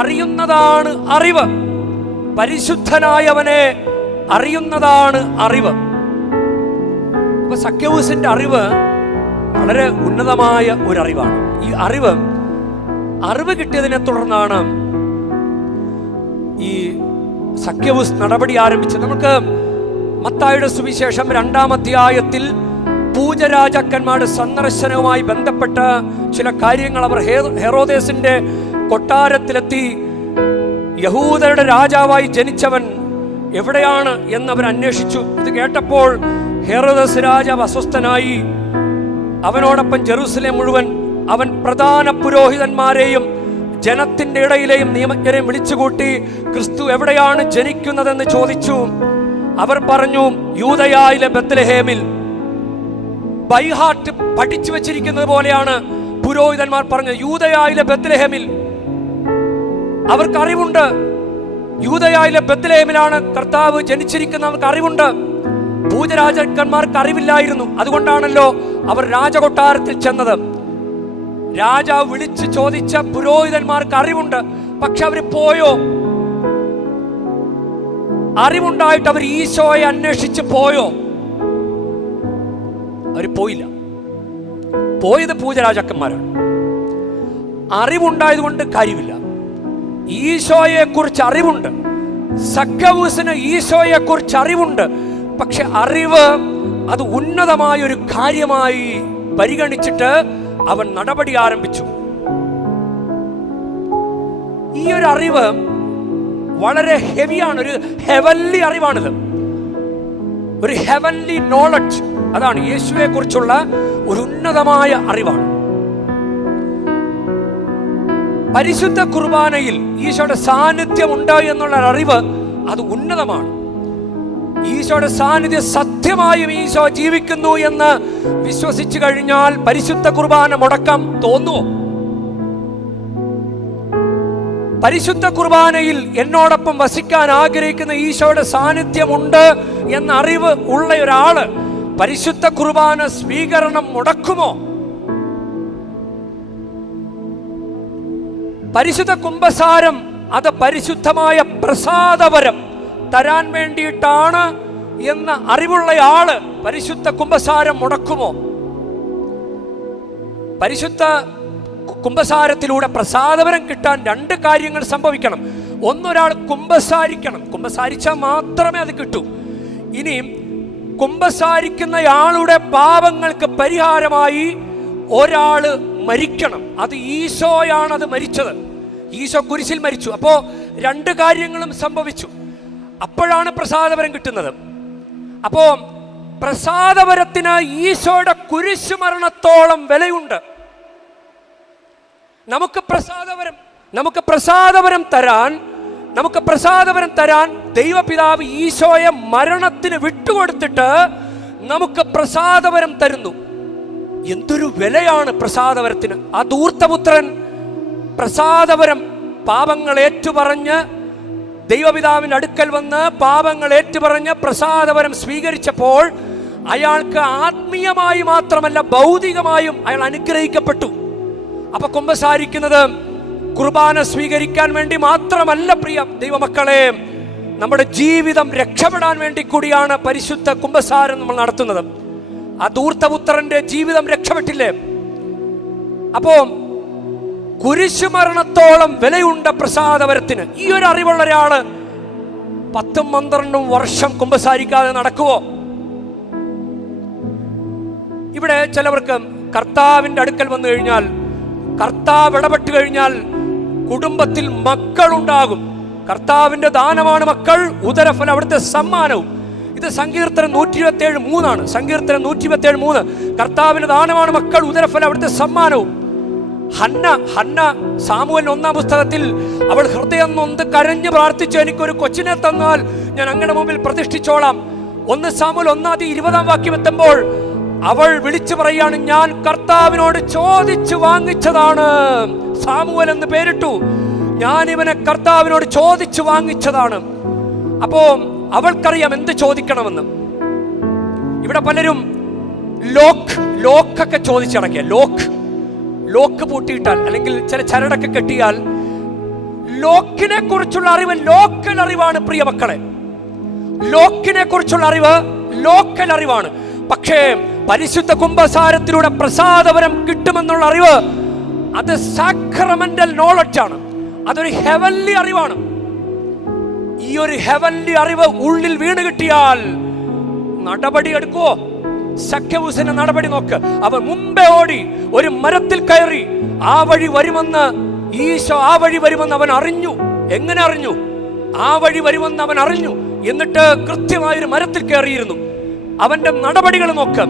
അറിയുന്നതാണ് അറിവ്. പരിശുദ്ധനായവനെ അറിയുന്നതാണ് അറിവ്. അപ്പൊ സക്കേവൂസിന്റെ അറിവ് വളരെ ഉന്നതമായ ഒരു അറിവാണ്. ഈ അറിവ് കിട്ടിയതിനെ തുടർന്നാണ് ഈ സക്കേവൂസ് നടപടി ആരംഭിച്ചത്. നമുക്ക് മത്തായിയുടെ സുവിശേഷം 2-ാം അധ്യായത്തിൽ പൂജരാജാക്കന്മാരുടെ സന്ദർശനവുമായി ബന്ധപ്പെട്ട ചില കാര്യങ്ങൾ, അവർ ഹെറോദേസിന്റെ കൊട്ടാരത്തിലെത്തി യഹൂദരുടെ രാജാവായി ജനിച്ചവൻ എവിടെയാണ് എന്നവർ അന്വേഷിച്ചു. ഇത് കേട്ടപ്പോൾ ഹെറോദസ് രാജാവ് അസ്വസ്ഥനായി. അവനോടൊപ്പം ജെറുസലേം മുഴുവൻ അവൻ പ്രധാന പുരോഹിതന്മാരെയും ജനത്തിന്റെ ഇടയിലെയും നിയമജ്ഞരെയും വിളിച്ചുകൂട്ടി ക്രിസ്തു എവിടെയാണ് ജനിക്കുന്നതെന്ന് ചോദിച്ചു. അവർ പറഞ്ഞു, യൂദയായിലെ ബത്ലഹേമിൽ. ബൈഹാർട്ട് പഠിച്ചു വെച്ചിരിക്കുന്നത് പോലെയാണ് പുരോഹിതന്മാർ പറഞ്ഞത്. യൂദയായിലെ ബത്ലഹേമിൽ. അവർക്ക് അറിവുണ്ട്, യൂദയായിലെ ബത്ലഹേമിലാണ് കർത്താവ് ജനിച്ചിരിക്കുന്നത്. അവർക്ക് അറിവുണ്ട്. പൂജരാജാക്കന്മാർക്ക് അറിവില്ലായിരുന്നു. അതുകൊണ്ടാണല്ലോ അവർ രാജകൊട്ടാരത്തിൽ ചെന്നത്. രാജാവ് വിളിച്ച് ചോദിച്ച പുരോഹിതന്മാർക്ക് അറിവുണ്ട്. പക്ഷെ അവർ പോയോ? അറിവുണ്ടായിട്ട് അവർ ഈശോയെ അന്വേഷിച്ച് പോയോ? അവർ പോയില്ല. പോയത് പൂജരാജാക്കന്മാരാണ്. അറിവുണ്ടായതുകൊണ്ട് കാര്യമില്ല. ഈശോയെ കുറിച്ച് അറിവുണ്ട്. സക്കേവൂസിന് ഈശോയെ കുറിച്ച് അറിവുണ്ട്. പക്ഷെ അറിവ് അത് ഉന്നതമായ ഒരു കാര്യമായി പരിഗണിച്ചിട്ട് അവൻ നടപടി ആരംഭിച്ചു. ഈ ഒരു അറിവ് വളരെ ഹെവിയാണ്. ഒരു ഹെവൻലി അറിവാണിത്. ഒരു ഹെവൻലി നോളജ്. അതാണ് യേശുവെ കുറിച്ചുള്ള ഒരു ഉന്നതമായ അറിവാണ്. പരിശുദ്ധ കുർബാനയിൽ ഈശോയുടെ സാന്നിധ്യം ഉണ്ട് എന്നുള്ള അറിവ് അത് ഉന്നതമാണ്. ഈശോയുടെ സാന്നിധ്യം സത്യമായും ഈശോ ജീവിക്കുന്നു എന്ന് വിശ്വസിച്ചു കഴിഞ്ഞാൽ പരിശുദ്ധ കുർബാന മുടക്കം തോന്നുമോ? പരിശുദ്ധ കുർബാനയിൽ എന്നോടൊപ്പം വസിക്കാൻ ആഗ്രഹിക്കുന്ന ഈശോയുടെ സാന്നിധ്യമുണ്ട് എന്ന അറിവ് ഉള്ള ഒരാള് പരിശുദ്ധ കുർബാന സ്വീകരണം മുടക്കുമോ? പരിശുദ്ധ കുംഭസാരം അത് പരിശുദ്ധമായ പ്രസാദവരം തരാൻ വേണ്ടിയിട്ടാണ് എന്ന അറിവുള്ളയാള് പരിശുദ്ധ കുംഭസാരം മുടക്കുമോ? പരിശുദ്ധ കുംഭസാരത്തിലൂടെ പ്രസാദവരം കിട്ടാൻ 2 കാര്യങ്ങൾ സംഭവിക്കണം. ഒന്നൊരാൾ കുംഭസാരിക്കണം. കുംഭസാരിച്ചാൽ മാത്രമേ അത് കിട്ടൂ. ഇനി കുംഭസാരിക്കുന്നയാളുടെ പാപങ്ങൾക്ക് പരിഹാരമായി ഒരാള് മരിക്കണം. അത് ഈശോയാണ് അത് മരിച്ചത്. ഈശോ കുരിശിൽ മരിച്ചു. അപ്പോ 2 കാര്യങ്ങളും സംഭവിച്ചു. അപ്പോഴാണ് പ്രസാദവരം കിട്ടുന്നത്. അപ്പോ പ്രസാദവരത്തിന് ഈശോയുടെ കുരിശു മരണത്തോളം വിലയുണ്ട്. നമുക്ക് പ്രസാദവരം തരാൻ ദൈവപിതാവ് ഈശോയെ മരണത്തിന് വിട്ടുകൊടുത്തിട്ട് നമുക്ക് പ്രസാദവരം തരുന്നു. എന്തൊരു വിലയാണ് പ്രസാദവരത്തിന്! ആ ധൂർത്തപുത്രൻ പ്രസാദവരം പാപങ്ങൾ ഏറ്റുപറഞ്ഞ് ദൈവപിതാവിന്റെ അടുക്കൽ വന്ന് പാപങ്ങൾ ഏറ്റുപറഞ്ഞ് പ്രസാദവരം സ്വീകരിച്ചപ്പോൾ അയാൾക്ക് ആത്മീയമായി മാത്രമല്ല ഭൗതികമായും അയാൾ അനുഗ്രഹിക്കപ്പെട്ടു. അപ്പൊ കുമ്പസാരിക്കുന്നത് കുർബാന സ്വീകരിക്കാൻ വേണ്ടി മാത്രമല്ല പ്രിയ ദൈവമക്കളെ, നമ്മുടെ ജീവിതം രക്ഷപ്പെടാൻ വേണ്ടി കൂടിയാണ് പരിശുദ്ധ കുമ്പസാരം നമ്മൾ നടത്തുന്നത്. ആ ധൂർത്തപുത്രന്റെ ജീവിതം രക്ഷപ്പെട്ടില്ലേ? അപ്പോ കുരിശുമരണത്തോളം വിലയുണ്ട പ്രസാദവരത്തിന്. ഈ ഒരു അറിവുള്ള ഒരാള് 10-12 വർഷം കുമ്പസാരിക്കാതെ നടക്കുവോ? ഇവിടെ ചിലവർക്ക് കർത്താവിന്റെ അടുക്കൽ വന്നു കഴിഞ്ഞാൽ, കർത്താവ് ഇടപെട്ട് കഴിഞ്ഞാൽ കുടുംബത്തിൽ മക്കളുണ്ടാകും. കർത്താവിന്റെ ദാനമാണ് മക്കൾ, ഉദരഫലം അവിടുത്തെ സമ്മാനവും. ഇത് സങ്കീർത്തനം 127:3 ആണ്. സങ്കീർത്തനം 127:3. കർത്താവിന്റെ ദാനമാണ് മക്കൾ, ഉദരഫലം അവിടുത്തെ സമ്മാനവും. ഹന്ന സാമുവേൽ 1-ാം പുസ്തകത്തിൽ അവൾ ഹൃദയം നൊന്ത് കരഞ്ഞ് പ്രാർത്ഥിച്ചു, എനിക്കൊരു കൊച്ചിനെ തന്നാൽ ഞാൻ അങ്ങയുടെ മുമ്പിൽ പ്രതിഷ്ഠിച്ചോളാം. 1 സാമുവേൽ 1-ാം വാക്യം എത്തുമ്പോൾ അവൾ വിളിച്ചു പറയാണ്, ഞാൻ കർത്താവിനോട് ചോദിച്ചു വാങ്ങിച്ചതാണ്. സാമുവേൽ എന്ന് പേരിട്ടു. ഞാൻ ഇവനെ കർത്താവിനോട് ചോദിച്ചു വാങ്ങിച്ചതാണ്. അപ്പോ അവൾക്കറിയാം എന്ത് ചോദിക്കണമെന്ന്. ഇവിടെ പലരും ലോക്കൊക്കെ ചോദിച്ചിടക്കിയ ലോക്ക് പൂട്ടിയിട്ടാൽ അല്ലെങ്കിൽ ചില ചരടൊക്കെ കെട്ടിയാൽ ലോക്കിനെ കുറിച്ചുള്ള അറിവ് ലോക്കൽ അറിവാണ്. പ്രിയ മക്കളെ, ലോക്കിനെ കുറിച്ചുള്ള അറിവ് ലോക്കൽ അറിവാണ്. പക്ഷേ പരിശുദ്ധ കുംഭസാരത്തിലൂടെ പ്രസാദപരം കിട്ടുമെന്നുള്ള അറിവ് അത് സാക്രമെന്റൽ നോളജാണ്. അതൊരു ഹെവൻലി അറിവാണ്. ഈ ഒരു ഹെവൻലി അറിവ് ഉള്ളിൽ വീണ് കിട്ടിയാൽ നടപടി എടുക്കുവോ? സഖ്യവൂസിന്റെ നടപടി നോക്ക്. അവൻ മുമ്പേ ഓടി ഒരു മരത്തിൽ കയറി ആ വഴി വരുമെന്ന് ഈശോ അവൻ അറിഞ്ഞു. എങ്ങനെ അറിഞ്ഞു? ആ വഴി വരുമെന്ന് അവൻ അറിഞ്ഞു. എന്നിട്ട് കൃത്യമായൊരു മരത്തിൽ കയറിയിരുന്നു. അവന്റെ നടപടികൾ നോക്ക്.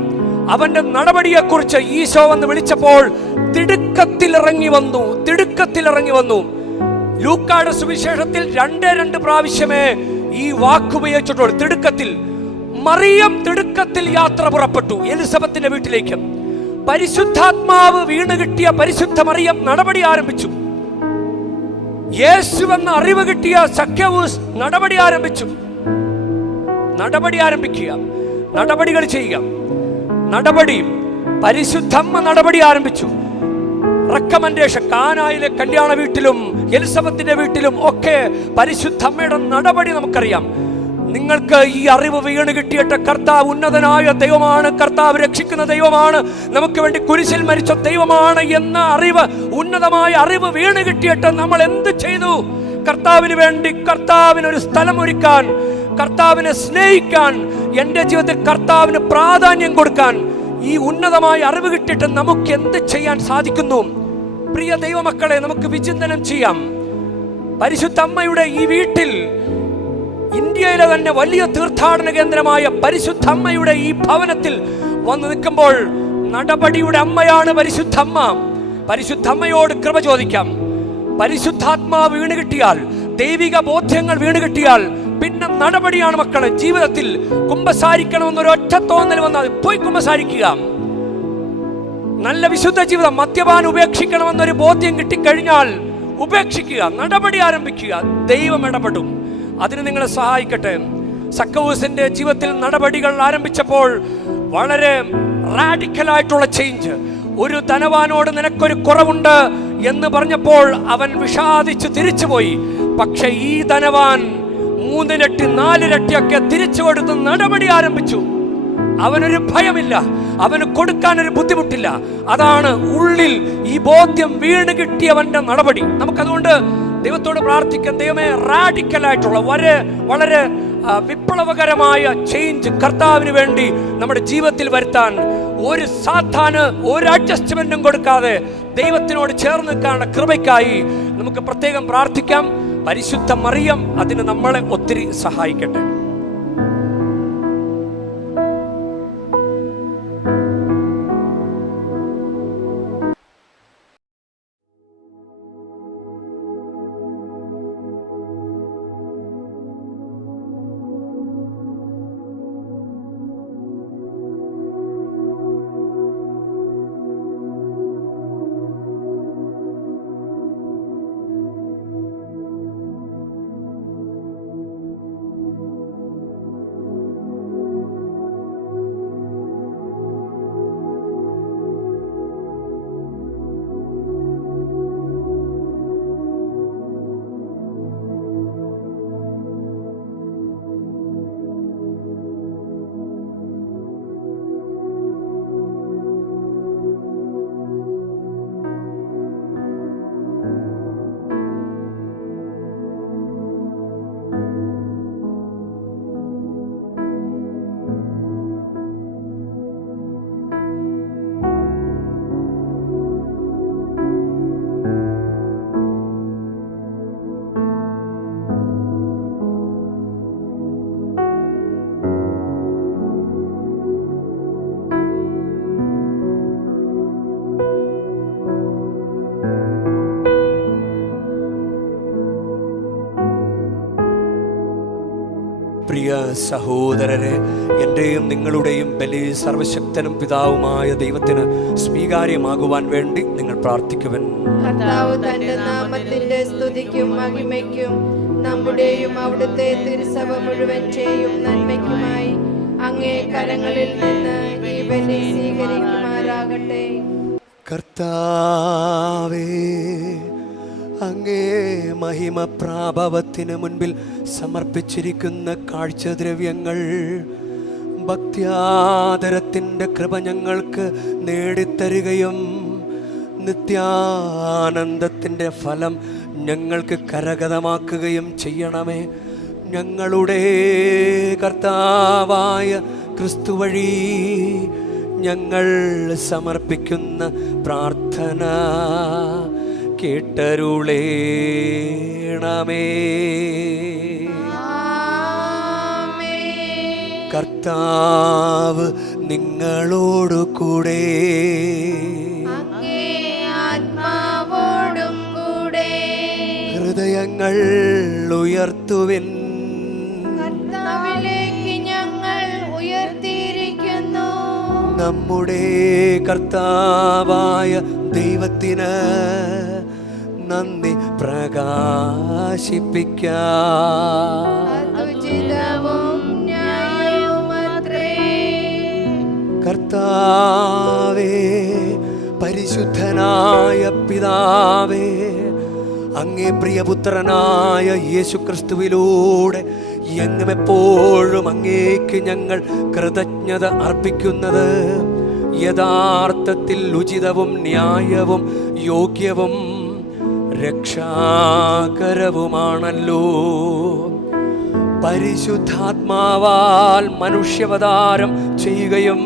അവന്റെ നടപടിയെക്കുറിച്ച് ഈശോ വന്ന് വിളിച്ചപ്പോൾ തിടുക്കത്തിൽ ഇറങ്ങി വന്നു. ലൂക്കായുടെ സുവിശേഷത്തിൽ 2 പ്രാവശ്യമേ ഈ വാക്കുപയോഗിച്ചിട്ടുള്ളൂ. തിടുക്കത്തിൽ. മറിയം തിടുക്കത്തിൽ യാത്ര പുറപ്പെട്ടു എലിസബത്തിന്റെ വീട്ടിലേക്ക്. പരിശുദ്ധാത്മാവ് വീണ് കിട്ടിയ പരിശുദ്ധ മറിയം നടപടി ആരംഭിച്ചു. യേശുവെന്ന അറിവ് കിട്ടിയ സഖ്യവൂസ് നടപടി ആരംഭിക്കുക, നടപടികൾ ചെയ്യുക. പരിശുദ്ധമ്മ നടപടി ആരംഭിച്ചു. റെക്കമെൻഡേഷൻ. കാനായിലെ കല്യാണ വീട്ടിലും എലിസബത്തിന്റെ വീട്ടിലും ഒക്കെ പരിശുദ്ധമ്മയുടെ നടപടി നമുക്കറിയാം. നിങ്ങൾക്ക് ഈ അറിവ് വീണ് കിട്ടിയിട്ട് കർത്താവ് ഉന്നതനായ ദൈവമാണ്, കർത്താവ് രക്ഷിക്കുന്ന ദൈവമാണ്, നമുക്ക് വേണ്ടി കുരിശിൽ മരിച്ച ദൈവമാണ് എന്ന അറിവ്, ഉന്നതമായ അറിവ് വീണ് കിട്ടിയിട്ട് നമ്മൾ എന്ത് ചെയ്തു? കർത്താവിന് വേണ്ടി കർത്താവിനൊരു സ്ഥലം ഒരുക്കാൻ, കർത്താവിനെ സ്നേഹിക്കാൻ, എൻ്റെ ജീവിതത്തിൽ കർത്താവിന് പ്രാധാന്യം കൊടുക്കാൻ ഈ ഉന്നതമായ അറിവ് കിട്ടിയിട്ട് നമുക്ക് എന്ത് ചെയ്യാൻ സാധിക്കുന്നു? പ്രിയ ദൈവമക്കളെ, നമുക്ക് വിചിന്തനം ചെയ്യാം. പരിശുദ്ധ അമ്മയുടെ ഈ വീട്ടിൽ, ഇന്ത്യയിലെ തന്നെ വലിയ തീർത്ഥാടന കേന്ദ്രമായ പരിശുദ്ധ അമ്മയുടെ ഈ ഭവനത്തിൽ വന്നു നിൽക്കുമ്പോൾ നടപടിയുടെ അമ്മയാണ് പരിശുദ്ധ അമ്മ. പരിശുദ്ധ അമ്മയോട് കൃപ ചോദിക്കാം. പരിശുദ്ധാത്മാവ് വീണ് കിട്ടിയാൽ, ദൈവിക ബോധ്യങ്ങൾ വീണ് കിട്ടിയാൽ പിന്നെ നടപടിയാണ് മക്കളെ. ജീവിതത്തിൽ കുമ്പസാരിക്കണമെന്നൊരു ഒറ്റ തോന്നൽ വന്നാൽ പോയി കുമ്പസാരിക്കുക. നല്ല വിശുദ്ധ ജീവിതം, മദ്യപാനം ഉപേക്ഷിക്കണമെന്നൊരു ബോധ്യം കിട്ടിക്കഴിഞ്ഞാൽ ഉപേക്ഷിക്കുക, നടപടി ആരംഭിക്കുക. ദൈവം ഇടപെടും. അതിന് നിങ്ങളെ സഹായിക്കട്ടെ. സക്കവൂസിന്റെ ജീവിതത്തിൽ നടപടികൾ ആരംഭിച്ചപ്പോൾ വളരെ റാഡിക്കലായിട്ടുള്ള ചേഞ്ച്. ഒരു ധനവാനോട് നിനക്കൊരു കുറവുണ്ട് എന്ന് പറഞ്ഞപ്പോൾ അവൻ വിഷാദിച്ച് തിരിച്ചുപോയി. പക്ഷെ ഈ ധനവാൻ 3 ഇരട്ടി 4 ഇരട്ടിയൊക്കെ തിരിച്ചു കൊടുത്ത് നടപടി ആരംഭിച്ചു. അവനൊരു ഭയമില്ല, അവന് കൊടുക്കാനൊരു ബുദ്ധിമുട്ടില്ല. അതാണ് ഉള്ളിൽ ഈ ബോധ്യം വീണ് കിട്ടിയവന്റെ നടപടി. നമുക്കതുകൊണ്ട് ദൈവത്തോട് പ്രാർത്ഥിക്കാം. ദൈവമേ, റാഡിക്കലായിട്ടുള്ള വളരെ വിപ്ലവകരമായ ചേഞ്ച് കർത്താവിന് വേണ്ടി നമ്മുടെ ജീവിതത്തിൽ വരുത്താൻ ഒരു സാധാരണ ഒരു അഡ്ജസ്റ്റ്മെന്റും കൊടുക്കാതെ ദൈവത്തിനോട് ചേർന്ന് നിൽക്കാനുള്ള കൃപയ്ക്കായി നമുക്ക് പ്രത്യേകം പ്രാർത്ഥിക്കാം. പരിശുദ്ധ മറിയം അതിന് നമ്മളെ ഒത്തിരി സഹായിക്കട്ടെ. പ്രിയ സഹോദരരെ, എൻ്റെയും നിങ്ങളുടെയും ബലി സർവശക്തനും പിതാവുമായ ദൈവത്തിന് സ്വീകാര്യമാകുവാൻ വേണ്ടി നിങ്ങൾ പ്രാർത്ഥിക്കുവൻ. കർത്താവ് തന്റെ നാമത്തിന്റെ സ്തുതിക്കും മഹിമയ്ക്കും നമ്മുടെയും അവിടുത്തെ തിരുസഭ മുഴുവൻ ചെയ്യും നന്മയ്ക്കുമായി അങ്ങേ കരങ്ങളിൽ നിന്ന് ഈ ബലി സ്വീകരിക്കുമാറാകട്ടെ. കർത്താവേ, അങ്ങേ മഹിമ പ്രാഭവത്തിന് മുൻപിൽ സമർപ്പിച്ചിരിക്കുന്ന കാഴ്ചദ്രവ്യങ്ങൾ ഭക്ത്യാദരത്തിൻ്റെ കൃപ ഞങ്ങൾക്ക് നേടിത്തരികയും നിത്യാനന്ദത്തിൻ്റെ ഫലം ഞങ്ങൾക്ക് കരഗതമാക്കുകയും ചെയ്യണമേ. ഞങ്ങളുടെ കർത്താവായ ക്രിസ്തു വഴി ഞങ്ങൾ സമർപ്പിക്കുന്ന പ്രാർത്ഥന കേട്ടരുളേണമേ. കർത്താവ് നിങ്ങളോടു കൂടെ, അങ്ങേ ആത്മാവോടും കൂടെ. ഹൃദയങ്ങൾ ഉയർത്തുവിൻ. കർത്താവിലേക്ക് ഞങ്ങൾ ഉയർത്തിയിരിക്കുന്നു. നമ്മുടെ കർത്താവായ ദൈവത്തിന് നന്ദി പ്രകാശിപ്പിക്കാം. ഉചിതവും ന്യായവുമത്രേ. കർത്താവേ, പരിശുദ്ധനായ പിതാവേ, അങ്ങേ പ്രിയപുത്രനായ യേശുക്രിസ്തുവിലൂടെ എങ്ങും എപ്പോഴും അങ്ങേക്ക് ഞങ്ങൾ കൃതജ്ഞത അർപ്പിക്കുന്നത് യഥാർത്ഥത്തിൽ ഉചിതവും ന്യായവും യോഗ്യവും രക്ഷാകരവുമാണല്ലോ. പരിശുദ്ധാത്മാവാൽ മനുഷ്യാവതാരം ചെയ്യുകയും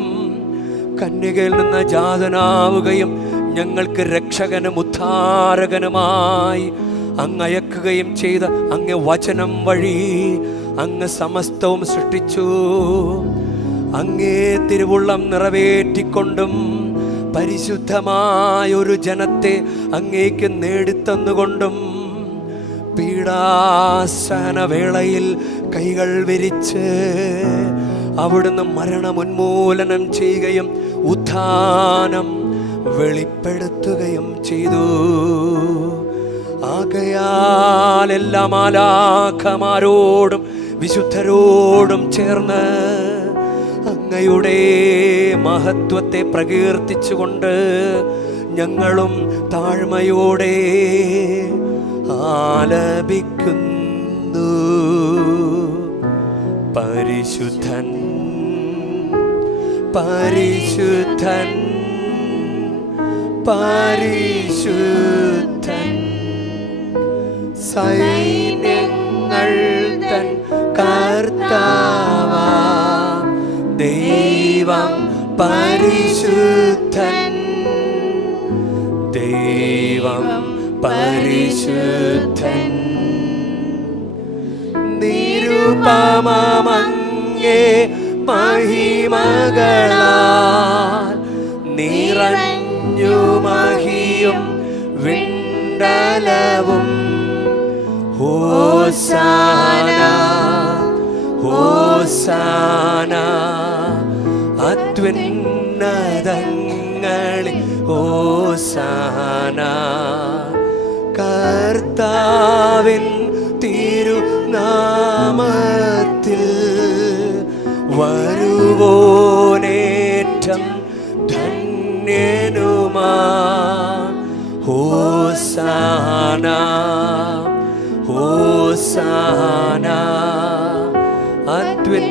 കന്യകയിൽ നിന്ന് ജാതനാവുകയും ഞങ്ങൾക്ക് രക്ഷകനും ഉദ്ധാരകനുമായി അങ്ങ് അയക്കുകയും ചെയ്ത അങ്ങ് വചനം വഴി അങ്ങ് സമസ്തവും സൃഷ്ടിച്ചു. അങ്ങേ തിരുവുള്ളം നിറവേറ്റിക്കൊണ്ടും പരിശുദ്ധമായ ഒരു ജനത്തെ അങ്ങേക്ക് നേടിത്തന്നുകൊണ്ടും പീഡാസനവേളയിൽ കൈകൾ വിരിച്ച് അവിടുന്ന് മരണമുന്മൂലനം ചെയ്യുകയും ഉത്ഥാനം വെളിപ്പെടുത്തുകയും ചെയ്തു. ആകയാൽ എല്ലാ മാലാഖമാരോടും വിശുദ്ധരോടും ചേർന്ന് അങ്ങയുടെ മഹത്വത്തെ പ്രകീർത്തിച്ചുകൊണ്ട് ഞങ്ങളും താഴ്മയോടെ ആലപിക്കുന്നു. പരിശുദ്ധൻ പരിശുദ്ധൻ പരിശുദ്ധൻ, സൈന്യങ്ങൾ തൻ കർത്താവാം ദൈവം പരിശുദ്ധൻ. ദൈവം പരിശുദ്ധൻ. നിരുപമമങ്ങേ മഹിമകളാൽ നിറഞ്ഞു മഹിയും വിണ്ടലവും. ഹോസാന ഹോസാന അത്യുന്നതങ്ങളിൽ ഹോസാന. കർത്താവിൻ തിരുനാമത്തിൽ വരുവോനേറ്റം ധന്യനുമാ. ഹോസാന ഹോസാന അത്യുന്നതങ്ങളിൽ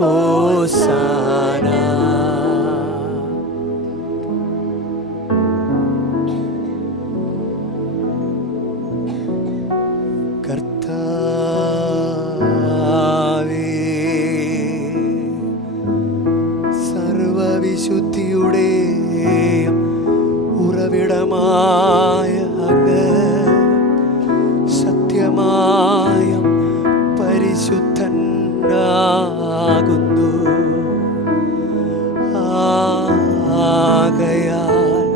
ഹോസാന. കർത്താവേ, സർവവിശുദ്ധിയുടെയും ഉറവിടമായ അങ്ങ് സത്യമായ പരിശുദ്ധനാകുന്നു. ആകയാൽ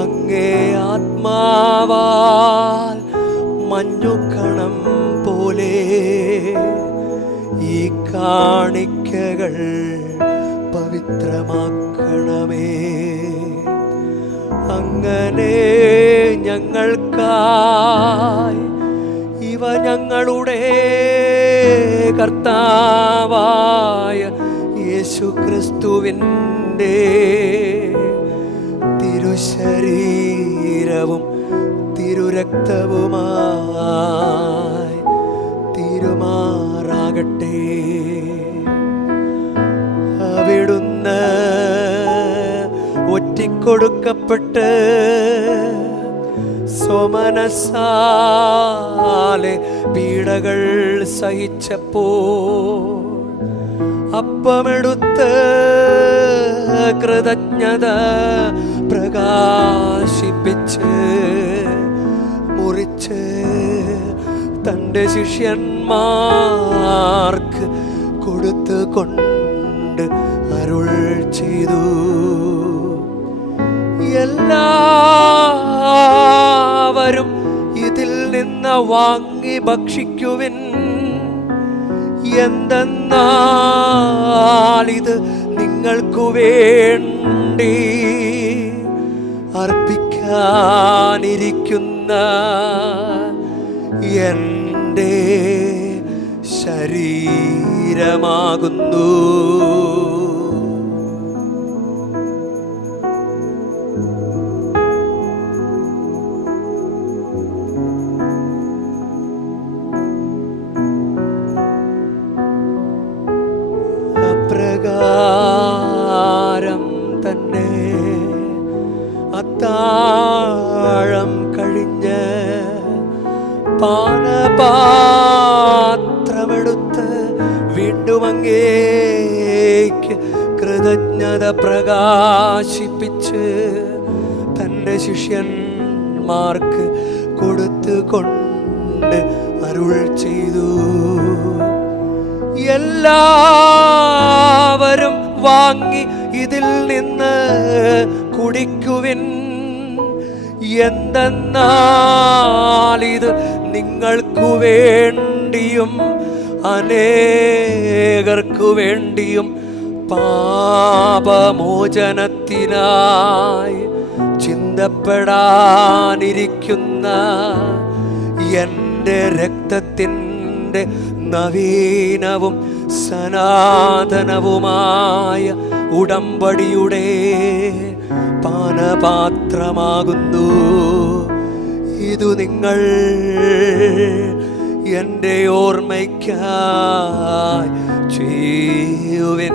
അങ്ങേ ആത്മാവാൽ മഞ്ഞുകണം പോലെ കാണിക്കകൾ പവിത്രമാക്കണമേ. അങ്ങനെ ഞങ്ങൾക്കായി ഇവ ഞങ്ങളുടെ കർത്താവായ യേശുക്രിസ്തുവിൻ്റെ തിരുശരീരവും തിരുരക്തവുമായി തീരുമാറാകട്ടെ. അവിടുന്ന് ഒറ്റിക്കൊടുക്കപ്പെട്ട് സ്വമനസാലെ പീഡകൾ സഹിച്ചപ്പോൾ അപ്പമെടുത്ത് കൃതജ്ഞത പ്രകാശിപ്പിച്ച് മുറിച്ച് തൻ്റെ ശിഷ്യന്മാർക്ക് കൊടുത്തുകൊണ്ട് അരുൾ ചെയ്തു. എല്ലാവരും ഇതിൽ നിന്ന് വാങ്ങി ഭക്ഷിക്കുവിൻ. എന്തെന്നാൽ ഇത് നിങ്ങൾക്കു വേണ്ടി അർപ്പിക്കാനിരിക്കുന്ന എൻ്റെ ശരീരമാകുന്നു. അപ്രകാരം തന്നെ അത്താഴം കഴിഞ്ഞ് പാനപാത്രമെടുത്ത് വീണ്ടും അങ്ങേക്ക് കൃതജ്ഞത പ്രകാശിപ്പിച്ച് തൻ്റെ ശിഷ്യന്മാർക്ക് കൊടുത്തുകൊണ്ട് അരുൾ ചെയ്തു. എല്ലാവരും വാങ്ങി ഇതിൽ നിന്ന് കുടിക്കുവിൻ. എന്തെന്നാൽ ഇത് നിങ്ങൾക്കു വേണ്ടിയും അനേകർക്കു വേണ്ടിയും പാപമോചനത്തിനായി ചിന്തപ്പെടാനിരിക്കുന്ന എൻ്റെ രക്തത്തിൻ്റെ നവീനവും സനാതനവുമായ ഉടമ്പടിയുടെ പാനപാത്രമാകുന്നു. ഇതു നിങ്ങൾ എൻ്റെ ഓർമ്മയ്ക്കായി ചെയ്യുവിൻ.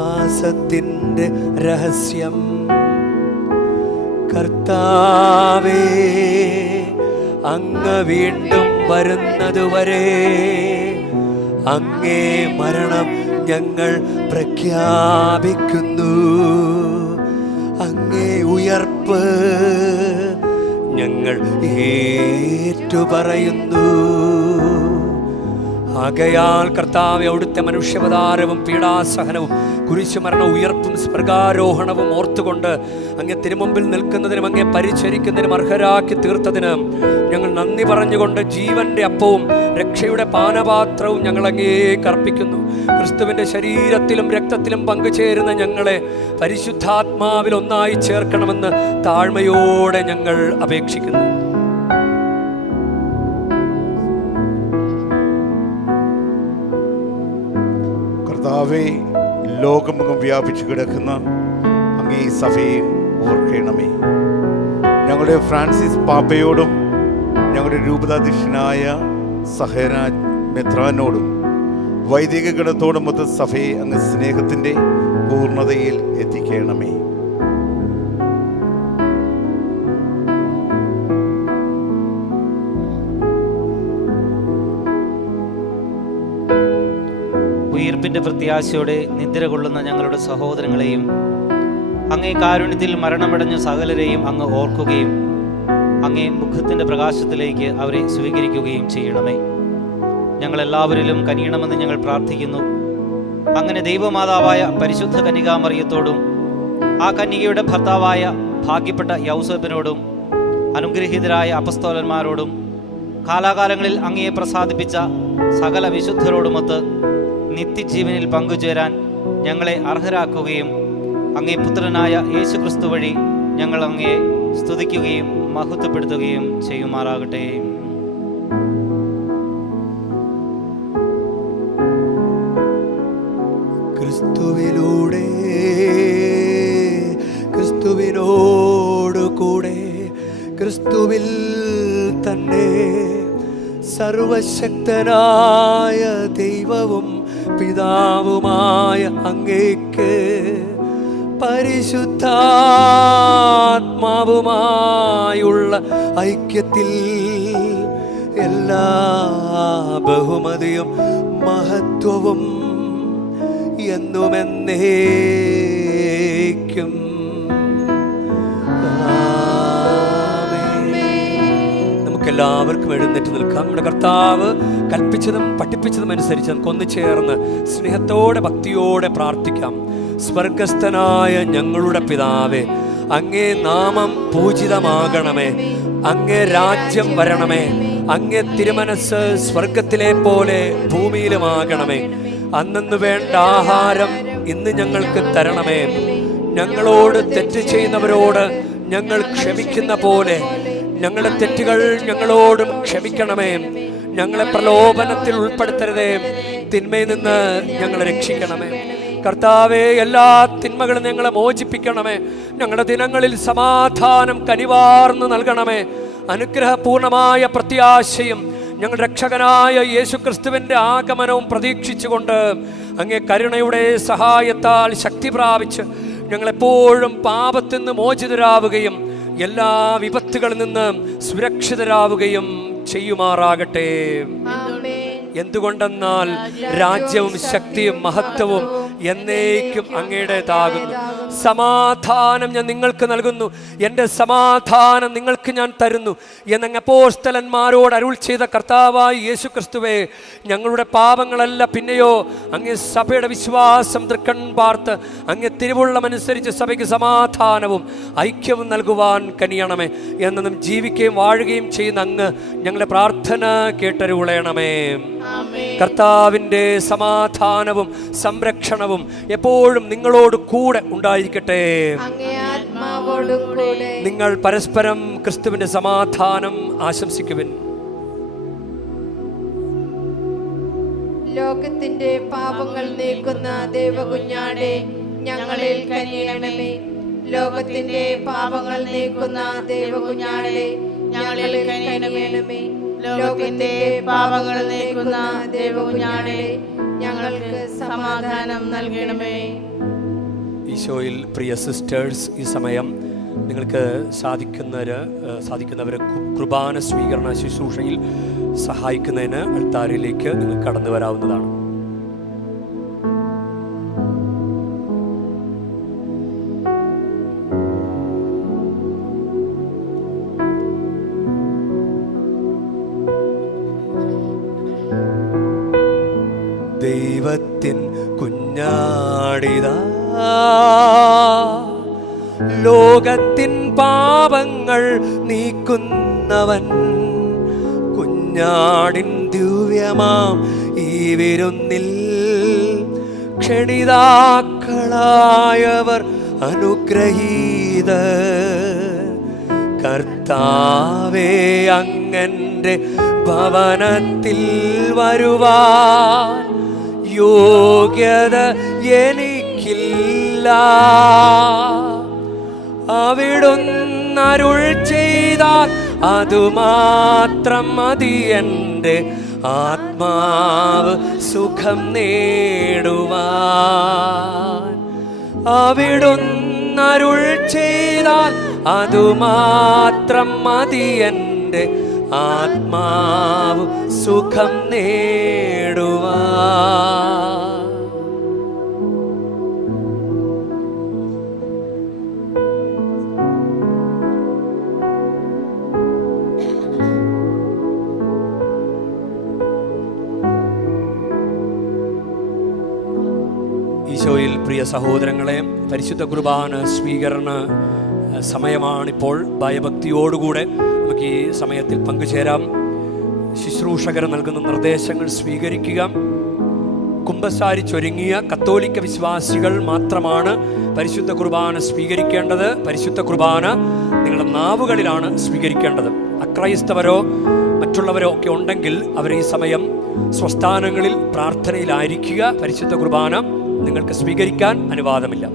വിശ്വാസത്തിൻ്റെ രഹസ്യം. കർത്താവേ, അങ്ങ് വീണ്ടും വരുന്നതുവരെ അങ്ങേ മരണം ഞങ്ങൾ പ്രഖ്യാപിക്കുന്നു. അങ്ങേ ഉയർപ്പ് ഞങ്ങൾ ഏറ്റുപറയുന്നു. ആകയാൽ കർത്താവേ, അവിടുത്തെ മനുഷ്യാവതാരവും പീഡാസഹനവും കുരിശുമരണവും ഉയർപ്പും സ്വർഗാരോഹണവും ഓർത്തുകൊണ്ട് അങ്ങേ തിരുമുമ്പിൽ നിൽക്കുന്നതിനും അങ്ങേ പരിചരിക്കുന്നതിനും അർഹരാക്കി തീർത്തതിന് ഞങ്ങൾ നന്ദി പറഞ്ഞുകൊണ്ട് ജീവന്റെ അപ്പവും രക്ഷയുടെ പാനപാത്രവും ഞങ്ങൾ അങ്ങേക്ക് അർപ്പിക്കുന്നു. ക്രിസ്തുവിൻ്റെ ശരീരത്തിലും രക്തത്തിലും പങ്കുചേരുന്ന ഞങ്ങളെ പരിശുദ്ധാത്മാവിൽ ഒന്നായി ചേർക്കണമെന്ന് താഴ്മയോടെ ഞങ്ങൾ അപേക്ഷിക്കുന്നു. കർത്താവേ, ലോകമെങ്ങും വ്യാപിച്ചു കിടക്കുന്ന അങ്ങേ സഭയെ ഓർക്കണമേ. ഞങ്ങളുടെ ഫ്രാൻസിസ് പാപ്പയോടും ഞങ്ങളുടെ രൂപതാധ്യക്ഷനായ സഹരാജ് മെത്രാനോടും വൈദിക ഗണത്തോടും മൊത്ത സഭയെ അങ്ങ് സ്നേഹത്തിൻ്റെ പൂർണ്ണതയിൽ എത്തിക്കണമേ. ഉയിർപ്പിൻ്റെ പ്രത്യാശയോടെ നിദ്ര കൊള്ളുന്ന ഞങ്ങളുടെ സഹോദരങ്ങളെയും അങ്ങേ കാരുണ്യത്തിൽ മരണമടഞ്ഞ സകലരെയും അങ്ങ് ഓർക്കുകയും അങ്ങേ മുഖത്തിൻ്റെ പ്രകാശത്തിലേക്ക് അവരെ സ്വീകരിക്കുകയും ചെയ്യണമേ. ഞങ്ങളെല്ലാവരിലും കനിയണമെന്ന് ഞങ്ങൾ പ്രാർത്ഥിക്കുന്നു. അങ്ങനെ ദൈവമാതാവായ പരിശുദ്ധ കന്യകാമറിയത്തോടും ആ കന്യകയുടെ ഭർത്താവായ ഭാഗ്യപ്പെട്ട യൗസേപ്പിനോടും അനുഗ്രഹീതരായ അപ്പസ്തോലന്മാരോടും കാലാകാലങ്ങളിൽ അങ്ങയെ പ്രസാദിപ്പിച്ച സകല വിശുദ്ധരോടുമൊത്ത് നിത്യജീവനിൽ പങ്കുചേരാൻ ഞങ്ങളെ അർഹരാക്കുകയും അങ്ങേ പുത്രനായ യേശുക്രിസ്തു വഴി ഞങ്ങൾ അങ്ങയെ സ്തുതിക്കുകയും മഹത്വപ്പെടുത്തുകയും ചെയ്യുമാറാകട്ടെ. ക്രിസ്തുവിലൂടെ ക്രിസ്തുവിനോട് കൂടെ ക്രിസ്തുവിൽ തന്നെ സർവശക്തനായ ദൈവവും പിതാവുമായ അങ്ങേക്ക് പരിശുദ്ധാത്മാവുമായുള്ള ഐക്യത്തിൽ എല്ലാ ബഹുമതിയും മഹത്വവും എന്നുമെന്നേക്കും നമുക്കെല്ലാവർക്കും എഴുന്നേറ്റ് നിൽക്കാം. നമ്മുടെ കർത്താവ് കൽപ്പിച്ചതും പഠിപ്പിച്ചതും അനുസരിച്ച് നമുക്ക് ഒന്നു ചേർന്ന് സ്നേഹത്തോടെ ഭക്തിയോടെ പ്രാർത്ഥിക്കാം. സ്വർഗസ്ഥനായ ഞങ്ങളുടെ പിതാവേ, അങ്ങേ നാമം പൂജിതമാകണമേ, അങ്ങേ രാജ്യം വരണമേ, അങ്ങേ തിരുമനസ് സ്വർഗത്തിലെ പോലെ ഭൂമിയിലുമാകണമേ. അന്നു വേണ്ട ആഹാരം ഇന്ന് ഞങ്ങൾക്ക് തരണമേ. ഞങ്ങളോട് തെറ്റ് ചെയ്യുന്നവരോട് ഞങ്ങൾ ക്ഷമിക്കുന്ന പോലെ ഞങ്ങളുടെ തെറ്റുകൾ ഞങ്ങളോടും ക്ഷമിക്കണമേ. ഞങ്ങളെ പ്രലോഭനത്തിൽ ഉൾപ്പെടുത്തരുതേ, തിന്മയിൽ നിന്ന് ഞങ്ങളെ രക്ഷിക്കണമേ. കർത്താവേ, എല്ലാ തിന്മകളും ഞങ്ങളെ മോചിപ്പിക്കണമേ. ഞങ്ങളുടെ ദിനങ്ങളിൽ സമാധാനം കനിവാർന്ന് നൽകണമേ. അനുഗ്രഹപൂർണമായ പ്രത്യാശയും ഞങ്ങളുടെ രക്ഷകനായ യേശുക്രിസ്തുവിൻ്റെ ആഗമനവും പ്രതീക്ഷിച്ചുകൊണ്ട് അങ്ങേ കരുണയുടെ സഹായത്താൽ ശക്തി പ്രാപിച്ച് ഞങ്ങളെപ്പോഴും പാപത്തിൽ നിന്ന് മോചിതരാവുകയും എല്ലാ വിപത്തുകളിൽ നിന്ന് സുരക്ഷിതരാവുകയും ചെയ്യുമാറാകട്ടെ. എന്തുകൊണ്ടെന്നാൽ രാജ്യവും ശക്തിയും മഹത്വവും എന്നേക്കും അങ്ങയുടേതാകുന്നു. സമാധാനം ഞാൻ നിങ്ങൾക്ക് നൽകുന്നു, എൻ്റെ സമാധാനം നിങ്ങൾക്ക് ഞാൻ തരുന്നു എന്നങ്ങ് അപ്പോസ്തലന്മാരോട് അരുൾ ചെയ്ത കർത്താവായ യേശുക്രിസ്തുവേ, ഞങ്ങളുടെ പാപങ്ങളല്ല പിന്നെയോ അങ്ങേ സഭയുടെ വിശ്വാസം തൃക്കൺ പാർത്ത് അങ്ങേ തിരുവുള്ളമനുസരിച്ച് സഭയ്ക്ക് സമാധാനവും ഐക്യവും നൽകുവാൻ കനിയണമേ. എന്നും ജീവിക്കുകയും വാഴുകയും ചെയ്യുന്ന അങ്ങ് ഞങ്ങളുടെ പ്രാർത്ഥന കേട്ടരുളയണമേ. കർത്താവിൻ്റെ സമാധാനവും സംരക്ഷണവും എപ്പോഴും നിങ്ങളോട് കൂടെ ഉണ്ടായിരിക്കട്ടെ. നിങ്ങൾ പരസ്പരം ക്രിസ്തുവിന്റെ സമാധാനം ആശംസിക്കുവിൻ. ലോകത്തിന്റെ പാപങ്ങൾ നീക്കുന്ന ദേവകുഞ്ഞാടെ ഞങ്ങളിൽ കനിയണമേ. ലോകത്തിന്റെ പാപങ്ങൾ നീക്കുന്ന ദേവകുഞ്ഞാടെ ഞങ്ങളിൽ കനിയണമേ. ലോകത്തിന്റെ പാപങ്ങൾ നീക്കുന്ന ദേവകുഞ്ഞാടെ ഞങ്ങൾക്ക് സമാധാനം നൽകണമേ. ഈശോയിൽ പ്രിയ സിസ്റ്റേഴ്സ്, ഈ സമയം നിങ്ങൾക്ക് സാധിക്കുന്നവരെ കുർബാന സ്വീകരണ ശുശ്രൂഷയിൽ സഹായിക്കുന്നതിന് അൾത്താരയിലേക്ക് നിങ്ങൾക്ക് കടന്നു വരാവുന്നതാണ്. ദൈവത്തിൻ കുഞ്ഞാടിതാ, ലോകത്തിൻ പാപങ്ങൾ നീക്കുന്നവൻ. കുഞ്ഞാടിൻ ദിവ്യമാം ഈ വിരുന്നിൽ ക്ഷണിതാക്കളായവർ അനുഗ്രഹീത. കർത്താവേ, അങ്ങന്റെ ഭവനത്തിൽ വരുവാൻ യോഗ്യത എനിക്കില്ല. അവിടുന്ന് അരുൾ ചെയ്താൽ അതുമാത്രം മതി എൻ്റെ ആത്മാവ് സുഖം നേടുവാൻ. അവിടുന്ന് അരുൾ ചെയ്താൽ അതുമാത്രം മതി എൻ്റെ ആത്മാവ് സുഖം നേടുവാൻ. പ്രിയ സഹോദരങ്ങളെ, പരിശുദ്ധ കുർബാന സ്വീകരണ സമയമാണിപ്പോൾ. ഭയഭക്തിയോടുകൂടെ നമുക്ക് ഈ സമയത്തിൽ പങ്കുചേരാം. ശുശ്രൂഷകർ നൽകുന്ന നിർദ്ദേശങ്ങൾ സ്വീകരിക്കുക. കുമ്പസാരിച്ചൊരുങ്ങിയ കത്തോലിക്ക വിശ്വാസികൾ മാത്രമാണ് പരിശുദ്ധ കുർബാന സ്വീകരിക്കേണ്ടത്. പരിശുദ്ധ കുർബാന നിങ്ങളുടെ നാവുകളിലാണ് സ്വീകരിക്കേണ്ടത്. അക്രൈസ്തവരോ മറ്റുള്ളവരോ ഒക്കെ ഉണ്ടെങ്കിൽ അവർ ഈ സമയം സ്വസ്ഥാനങ്ങളിൽ പ്രാർത്ഥനയിലായിരിക്കുക. പരിശുദ്ധ കുർബാന നിങ്ങൾക്ക് സ്വീകരിക്കാൻ അനുവാദമില്ല.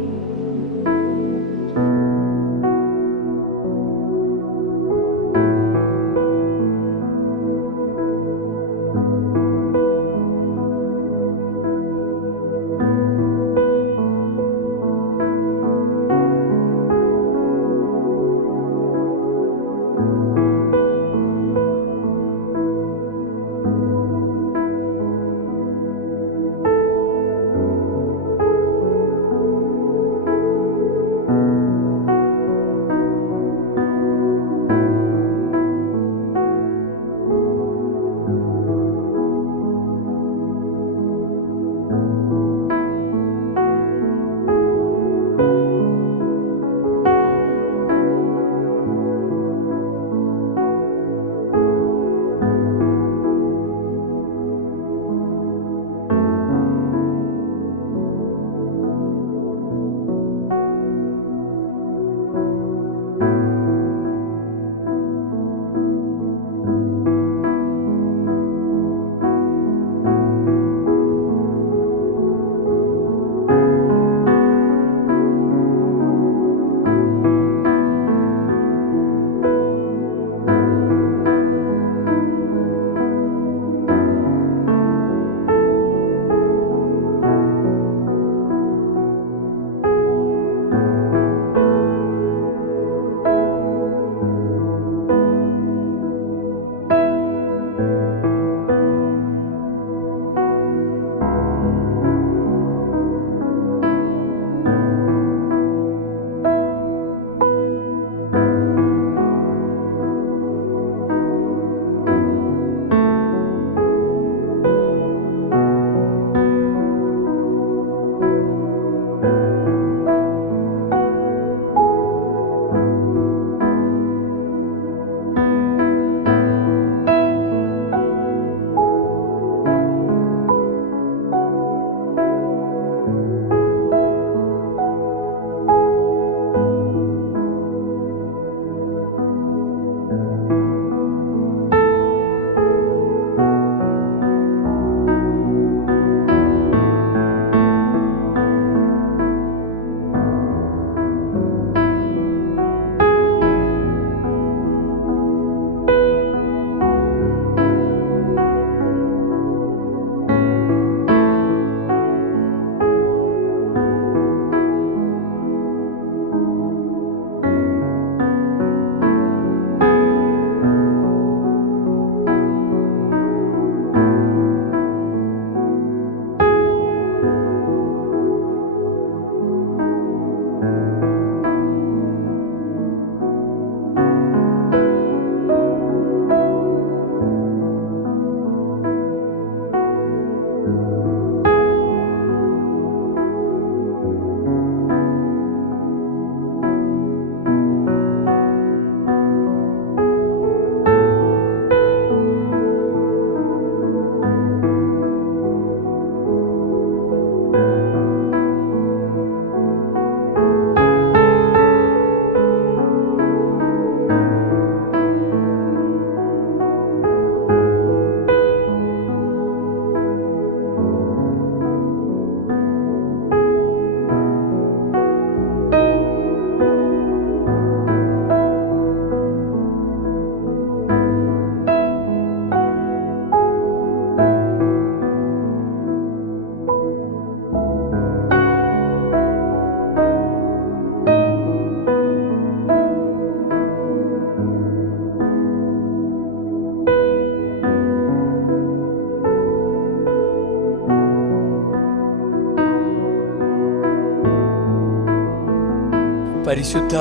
പരിശുദ്ധ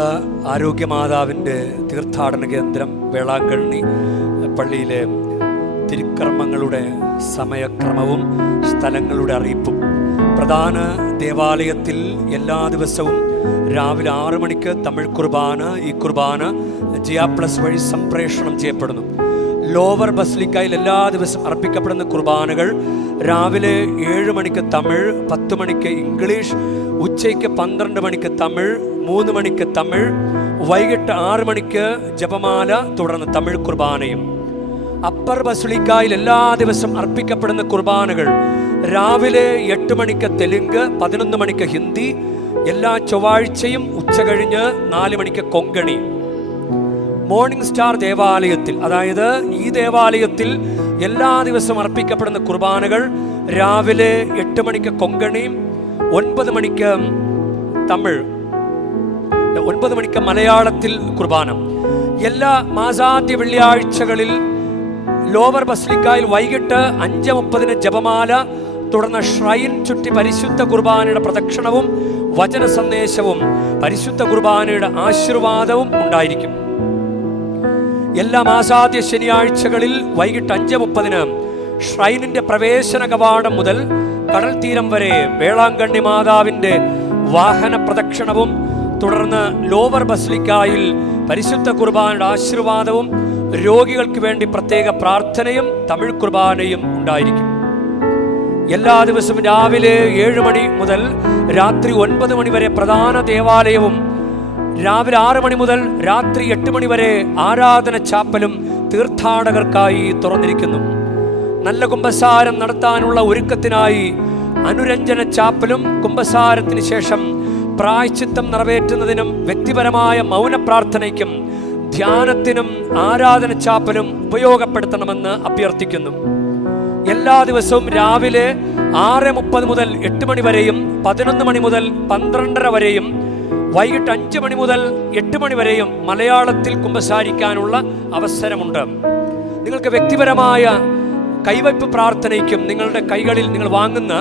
ആരോഗ്യമാതാവിൻ്റെ തീർത്ഥാടന കേന്ദ്രം വേളാങ്കണ്ണി പള്ളിയിലെ തിരുക്കർമ്മങ്ങളുടെ സമയക്രമവും സ്ഥലങ്ങളുടെ അറിയിപ്പും പ്രധാന ദേവാലയത്തിൽ എല്ലാ ദിവസവും രാവിലെ 6 മണിക്ക് തമിഴ് കുർബാന. ഈ കുർബാന GR+ വഴി സംപ്രേഷണം ചെയ്യപ്പെടുന്നു. ലോവർ ബസിലിക്കയിൽ എല്ലാ ദിവസവും അർപ്പിക്കപ്പെടുന്ന കുർബാനകൾ രാവിലെ 7 മണിക്ക് തമിഴ്, 10 മണിക്ക് ഇംഗ്ലീഷ്, ഉച്ചയ്ക്ക് 12 മണിക്ക് തമിഴ്, 3 മണിക്ക് തമിഴ്, വൈകിട്ട് 6 മണിക്ക് ജപമാല, തുടർന്ന് തമിഴ് കുർബാനയും. അപ്പർ ബസിലിക്കയിൽ എല്ലാ ദിവസവും അർപ്പിക്കപ്പെടുന്ന കുർബാനകൾ രാവിലെ 8 മണിക്ക് തെലുങ്ക്, 11 മണിക്ക് ഹിന്ദി, എല്ലാ ചൊവ്വാഴ്ചയും ഉച്ച കഴിഞ്ഞ് 4 മണിക്ക് കൊങ്കണി. മോർണിംഗ് സ്റ്റാർ ദേവാലയത്തിൽ, അതായത് ഈ ദേവാലയത്തിൽ എല്ലാ ദിവസവും അർപ്പിക്കപ്പെടുന്ന കുർബാനകൾ രാവിലെ 8 മണിക്ക് കൊങ്കണിയും, 9 മണിക്ക് തമിഴ്, 9 മണിക്ക് മലയാളത്തിൽ കുർബാന. എല്ലാ മാസാദ്യ വെള്ളിയാഴ്ചകളിൽ ലോവർ ബസിലിക്കയിൽ വൈകിട്ട് 5:30 ജപമാല, തുടർന്ന് ഷ്രൈൻ ചുറ്റി പരിശുദ്ധ കുർബാനയുടെ പ്രദക്ഷിണവും വചന സന്ദേശവും പരിശുദ്ധ കുർബാനയുടെ ആശീർവാദവും ഉണ്ടായിരിക്കും. എല്ലാ മാസാദ്യ ശനിയാഴ്ചകളിൽ വൈകിട്ട് 5:30 ഷ്രൈനിന്റെ പ്രവേശന കവാടം മുതൽ കടൽ തീരം വരെ വേളാങ്കണ്ണി മാതാവിന്റെ വാഹന പ്രദക്ഷിണവും, തുടർന്ന് ലോവർ ബസിലിക്കയിൽ പരിശുദ്ധ കുർബാനയുടെ ആശീർവാദവും രോഗികൾക്ക് വേണ്ടി പ്രത്യേക പ്രാർത്ഥനയും തമിഴ് കുർബാനയും ഉണ്ടായിരിക്കും. എല്ലാ ദിവസവും രാവിലെ 7 മണി മുതൽ രാത്രി 9 മണി വരെ പ്രധാന ദേവാലയവും, രാവിലെ 6 മണി മുതൽ രാത്രി 8 മണി വരെ ആരാധന ചാപ്പലും തീർത്ഥാടകർക്കായി തുറന്നിരിക്കുന്നു. നല്ല കുമ്പസാരം നടത്താനുള്ള ഒരുക്കത്തിനായി അനുരഞ്ജന ചാപ്പലും കുമ്പസാരത്തിന് ശേഷം പ്രായശ്ചിത്തം നിറവേറ്റുന്നതിനും വ്യക്തിപരമായ മൗന പ്രാർത്ഥനയ്ക്കും ധ്യാനത്തിനും ആരാധന ചാപ്പലും ഉപയോഗപ്പെടുത്തണമെന്ന് അഭ്യർത്ഥിക്കുന്നു. എല്ലാ ദിവസവും രാവിലെ 6:30 മുതൽ 8 മണി വരെയും 11 മണി മുതൽ 12:30 വരെയും വൈകിട്ട് 5 മണി മുതൽ 8 മണി വരെയും മലയാളത്തിൽ കുമ്പസാരിക്കാനുള്ള അവസരമുണ്ട്. നിങ്ങൾക്ക് വ്യക്തിപരമായ കൈവയ്പ് പ്രാർത്ഥനയ്ക്കും നിങ്ങളുടെ കൈകളിൽ നിങ്ങൾ വാങ്ങുന്ന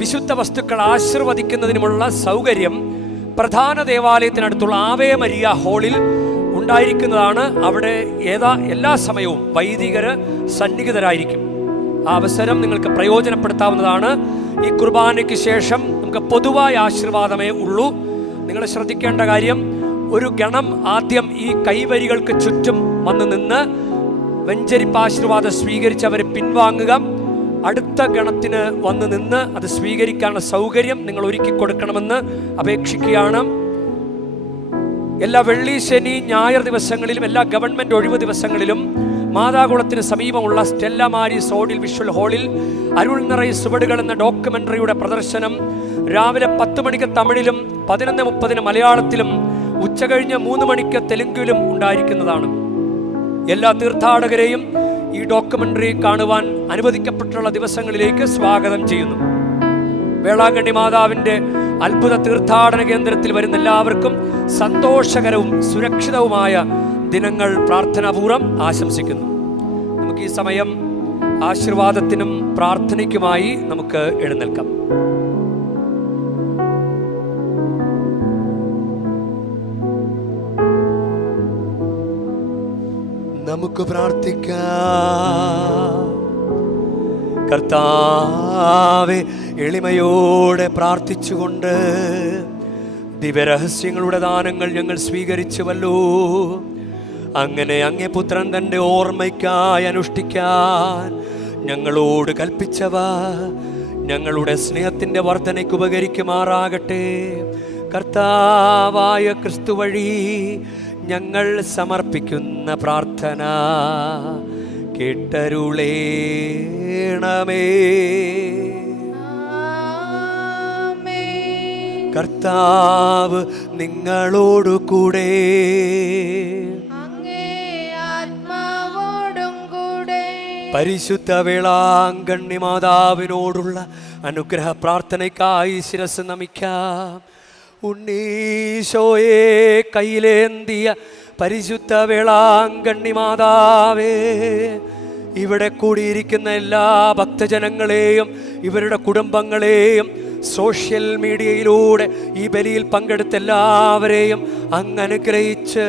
വിശുദ്ധ വസ്തുക്കൾ ആശീർവദിക്കുന്നതിനുമുള്ള സൗകര്യം പ്രധാന ദേവാലയത്തിനടുത്തുള്ള ആവേ മരിയ ഹാളിൽ ഉണ്ടായിരിക്കുന്നതാണ്. അവിടെ എല്ലാ സമയവും വൈദികര് സന്നിഹിതരായിരിക്കും. ആ അവസരം നിങ്ങൾക്ക് പ്രയോജനപ്പെടുത്താവുന്നതാണ്. ഈ കുർബാനയ്ക്ക് ശേഷം നമുക്ക് പൊതുവായ ആശീർവാദമേ ഉള്ളൂ. നിങ്ങൾ ശ്രദ്ധിക്കേണ്ട കാര്യം, ഒരു ഗണം ആദ്യം ഈ കൈവരികൾക്ക് ചുറ്റും വന്ന് നിന്ന് വെഞ്ചരിപ്പ് ആശീർവാദം സ്വീകരിച്ച് അവർ പിൻവാങ്ങുക. അടുത്ത ഗണത്തിന് വന്ന് നിന്ന് അത് സ്വീകരിക്കാനുള്ള സൗകര്യം നിങ്ങൾ ഒരുക്കി കൊടുക്കണമെന്ന് അപേക്ഷിക്കുകയാണ്. എല്ലാ വെള്ളി, ശനി, ഞായർ ദിവസങ്ങളിലും എല്ലാ ഗവൺമെന്റ് ഒഴിവ് ദിവസങ്ങളിലും മാതാകുളത്തിന് സമീപമുള്ള സ്റ്റെല്ല മാരീസ് ഓഡിൽ വിഷ്വൽ ഹാളിൽ അരുൾ നിറൈ സുവടുകൾ എന്ന ഡോക്യുമെന്ററിയുടെ പ്രദർശനം രാവിലെ 10 മണിക്ക് തമിഴിലും 11:30 മലയാളത്തിലും ഉച്ചകഴിഞ്ഞ് 3 മണിക്ക് തെലുങ്കിലും ഉണ്ടായിരിക്കുന്നതാണ്. എല്ലാ തീർത്ഥാടകരെയും ഈ ഡോക്യുമെന്ററി കാണുവാൻ അനുവദിക്കപ്പെട്ടുള്ള ദിവസങ്ങളിലേക്ക് സ്വാഗതം ചെയ്യുന്നു. വേളാങ്കണ്ണി മാതാവിന്റെ അത്ഭുത തീർത്ഥാടന കേന്ദ്രത്തിൽ വരുന്ന എല്ലാവർക്കും സന്തോഷകരവും സുരക്ഷിതവുമായ ദിനങ്ങൾ പ്രാർത്ഥനാപൂർവ്വം ആശംസിക്കുന്നു. നമുക്ക് ഈ സമയം ആശീർവാദത്തിനും പ്രാർത്ഥനയ്ക്കുമായി നമുക്ക് എഴുന്നേൽക്കാം. നമുക്ക് പ്രാർത്ഥിക്കാം. കർത്താവേ, എളിമയോടെ പ്രാർത്ഥിച്ചുകൊണ്ട് ദിവ്യരഹസ്യങ്ങളുടെ ദാനങ്ങൾ ഞങ്ങൾ സ്വീകരിച്ചുവല്ലോ. അങ്ങനെ അങ്ങേ പുത്രൻ തൻ്റെ ഓർമ്മയ്ക്കായി അനുഷ്ഠിക്കാൻ ഞങ്ങളോട് കൽപ്പിച്ചവ ഞങ്ങളുടെ സ്നേഹത്തിൻ്റെ വർധനയ്ക്ക് ഉപകരിക്കുമാറാകട്ടെ. കർത്താവായ ക്രിസ്തു വഴി ഞങ്ങൾ സമർപ്പിക്കുന്ന പ്രാർത്ഥന കേട്ടരുളേണമേ. കർത്താവ് നിങ്ങളോടു കൂടെ, പരിശുദ്ധ വേളാങ്കണ്ണി മാതാവിനോടുള്ള അനുഗ്രഹ പ്രാർത്ഥനയ്ക്കായി ശിരസ് നമിക്കാം. ഉണ്ണീശോയെ കയ്യിലേന്തിയ പരിശുദ്ധ വേളാങ്കണ്ണി മാതാവേ, ഇവിടെ കൂടിയിരിക്കുന്ന എല്ലാ ഭക്തജനങ്ങളെയും ഇവരുടെ കുടുംബങ്ങളെയും സോഷ്യൽ മീഡിയയിലൂടെ ഈ ബലിയിൽ പങ്കെടുത്ത എല്ലാവരെയും അങ്ങ് അനുഗ്രഹിച്ച്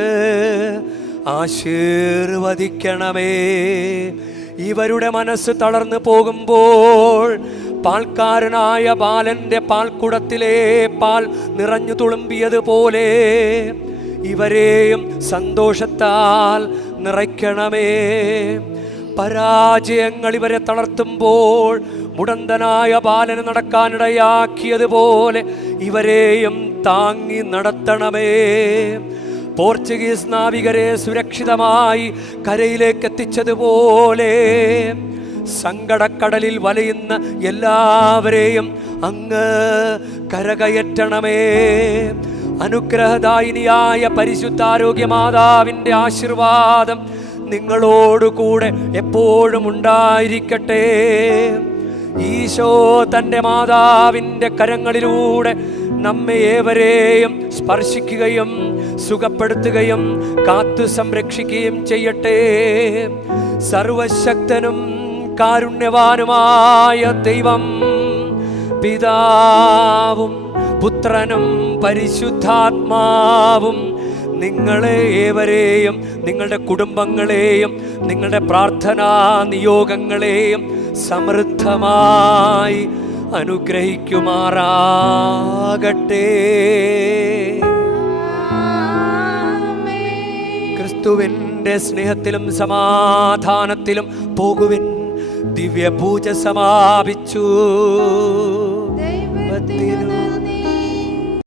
ആശീർവദിക്കണമേ. ഇവരുടെ മനസ്സ് തളർന്നു പോകുമ്പോൾ പാൽക്കാരനായ ബാലന്റെ പാൽക്കുടത്തിലെ പാൽ നിറഞ്ഞു തുളുമ്പിയതുപോലെ ഇവരെയും സന്തോഷത്താൽ നിറയ്ക്കണമേ. പരാജയങ്ങൾ ഇവരെ തളർത്തുമ്പോൾ മുടന്തനായ ബാലന് നടക്കാനിടയാക്കിയതുപോലെ ഇവരെയും താങ്ങി നടത്തണമേ. പോർച്ചുഗീസ് നാവികരെ സുരക്ഷിതമായി കരയിലേക്ക് എത്തിച്ചതുപോലെ സങ്കടക്കടലിൽ വലയുന്ന എല്ലാവരെയും അങ്ങ് കരകയറ്റണമേ. അനുഗ്രഹദായിനിയായ പരിശുദ്ധാരോഗ്യ മാതാവിൻ്റെ ആശീർവാദം നിങ്ങളോടുകൂടെ എപ്പോഴും ഉണ്ടായിരിക്കട്ടെ. ഈശോ തൻ്റെ മാതാവിൻ്റെ കരങ്ങളിലൂടെ നമ്മെ ഏവരെയും സ്പർശിക്കുകയും സുഖപ്പെടുത്തുകയും കാത്തു സംരക്ഷിക്കുകയും ചെയ്യട്ടെ. സർവശക്തനും കാരുണ്യവാനുമായ ദൈവം പിതാവും പുത്രനും പരിശുദ്ധാത്മാവും നിങ്ങളെ ഏവരെയും നിങ്ങളുടെ കുടുംബങ്ങളെയും നിങ്ങളുടെ പ്രാർത്ഥനാ നിയോഗങ്ങളെയും സമൃദ്ധമായി അനുഗ്രഹിക്കുമാറാകട്ടെ. ക്രിസ്തുവിൻ്റെ സ്നേഹത്തിലും സമാധാനത്തിലും പോകുവിൻ. ദിവ്യപൂജ സമാപിച്ചു.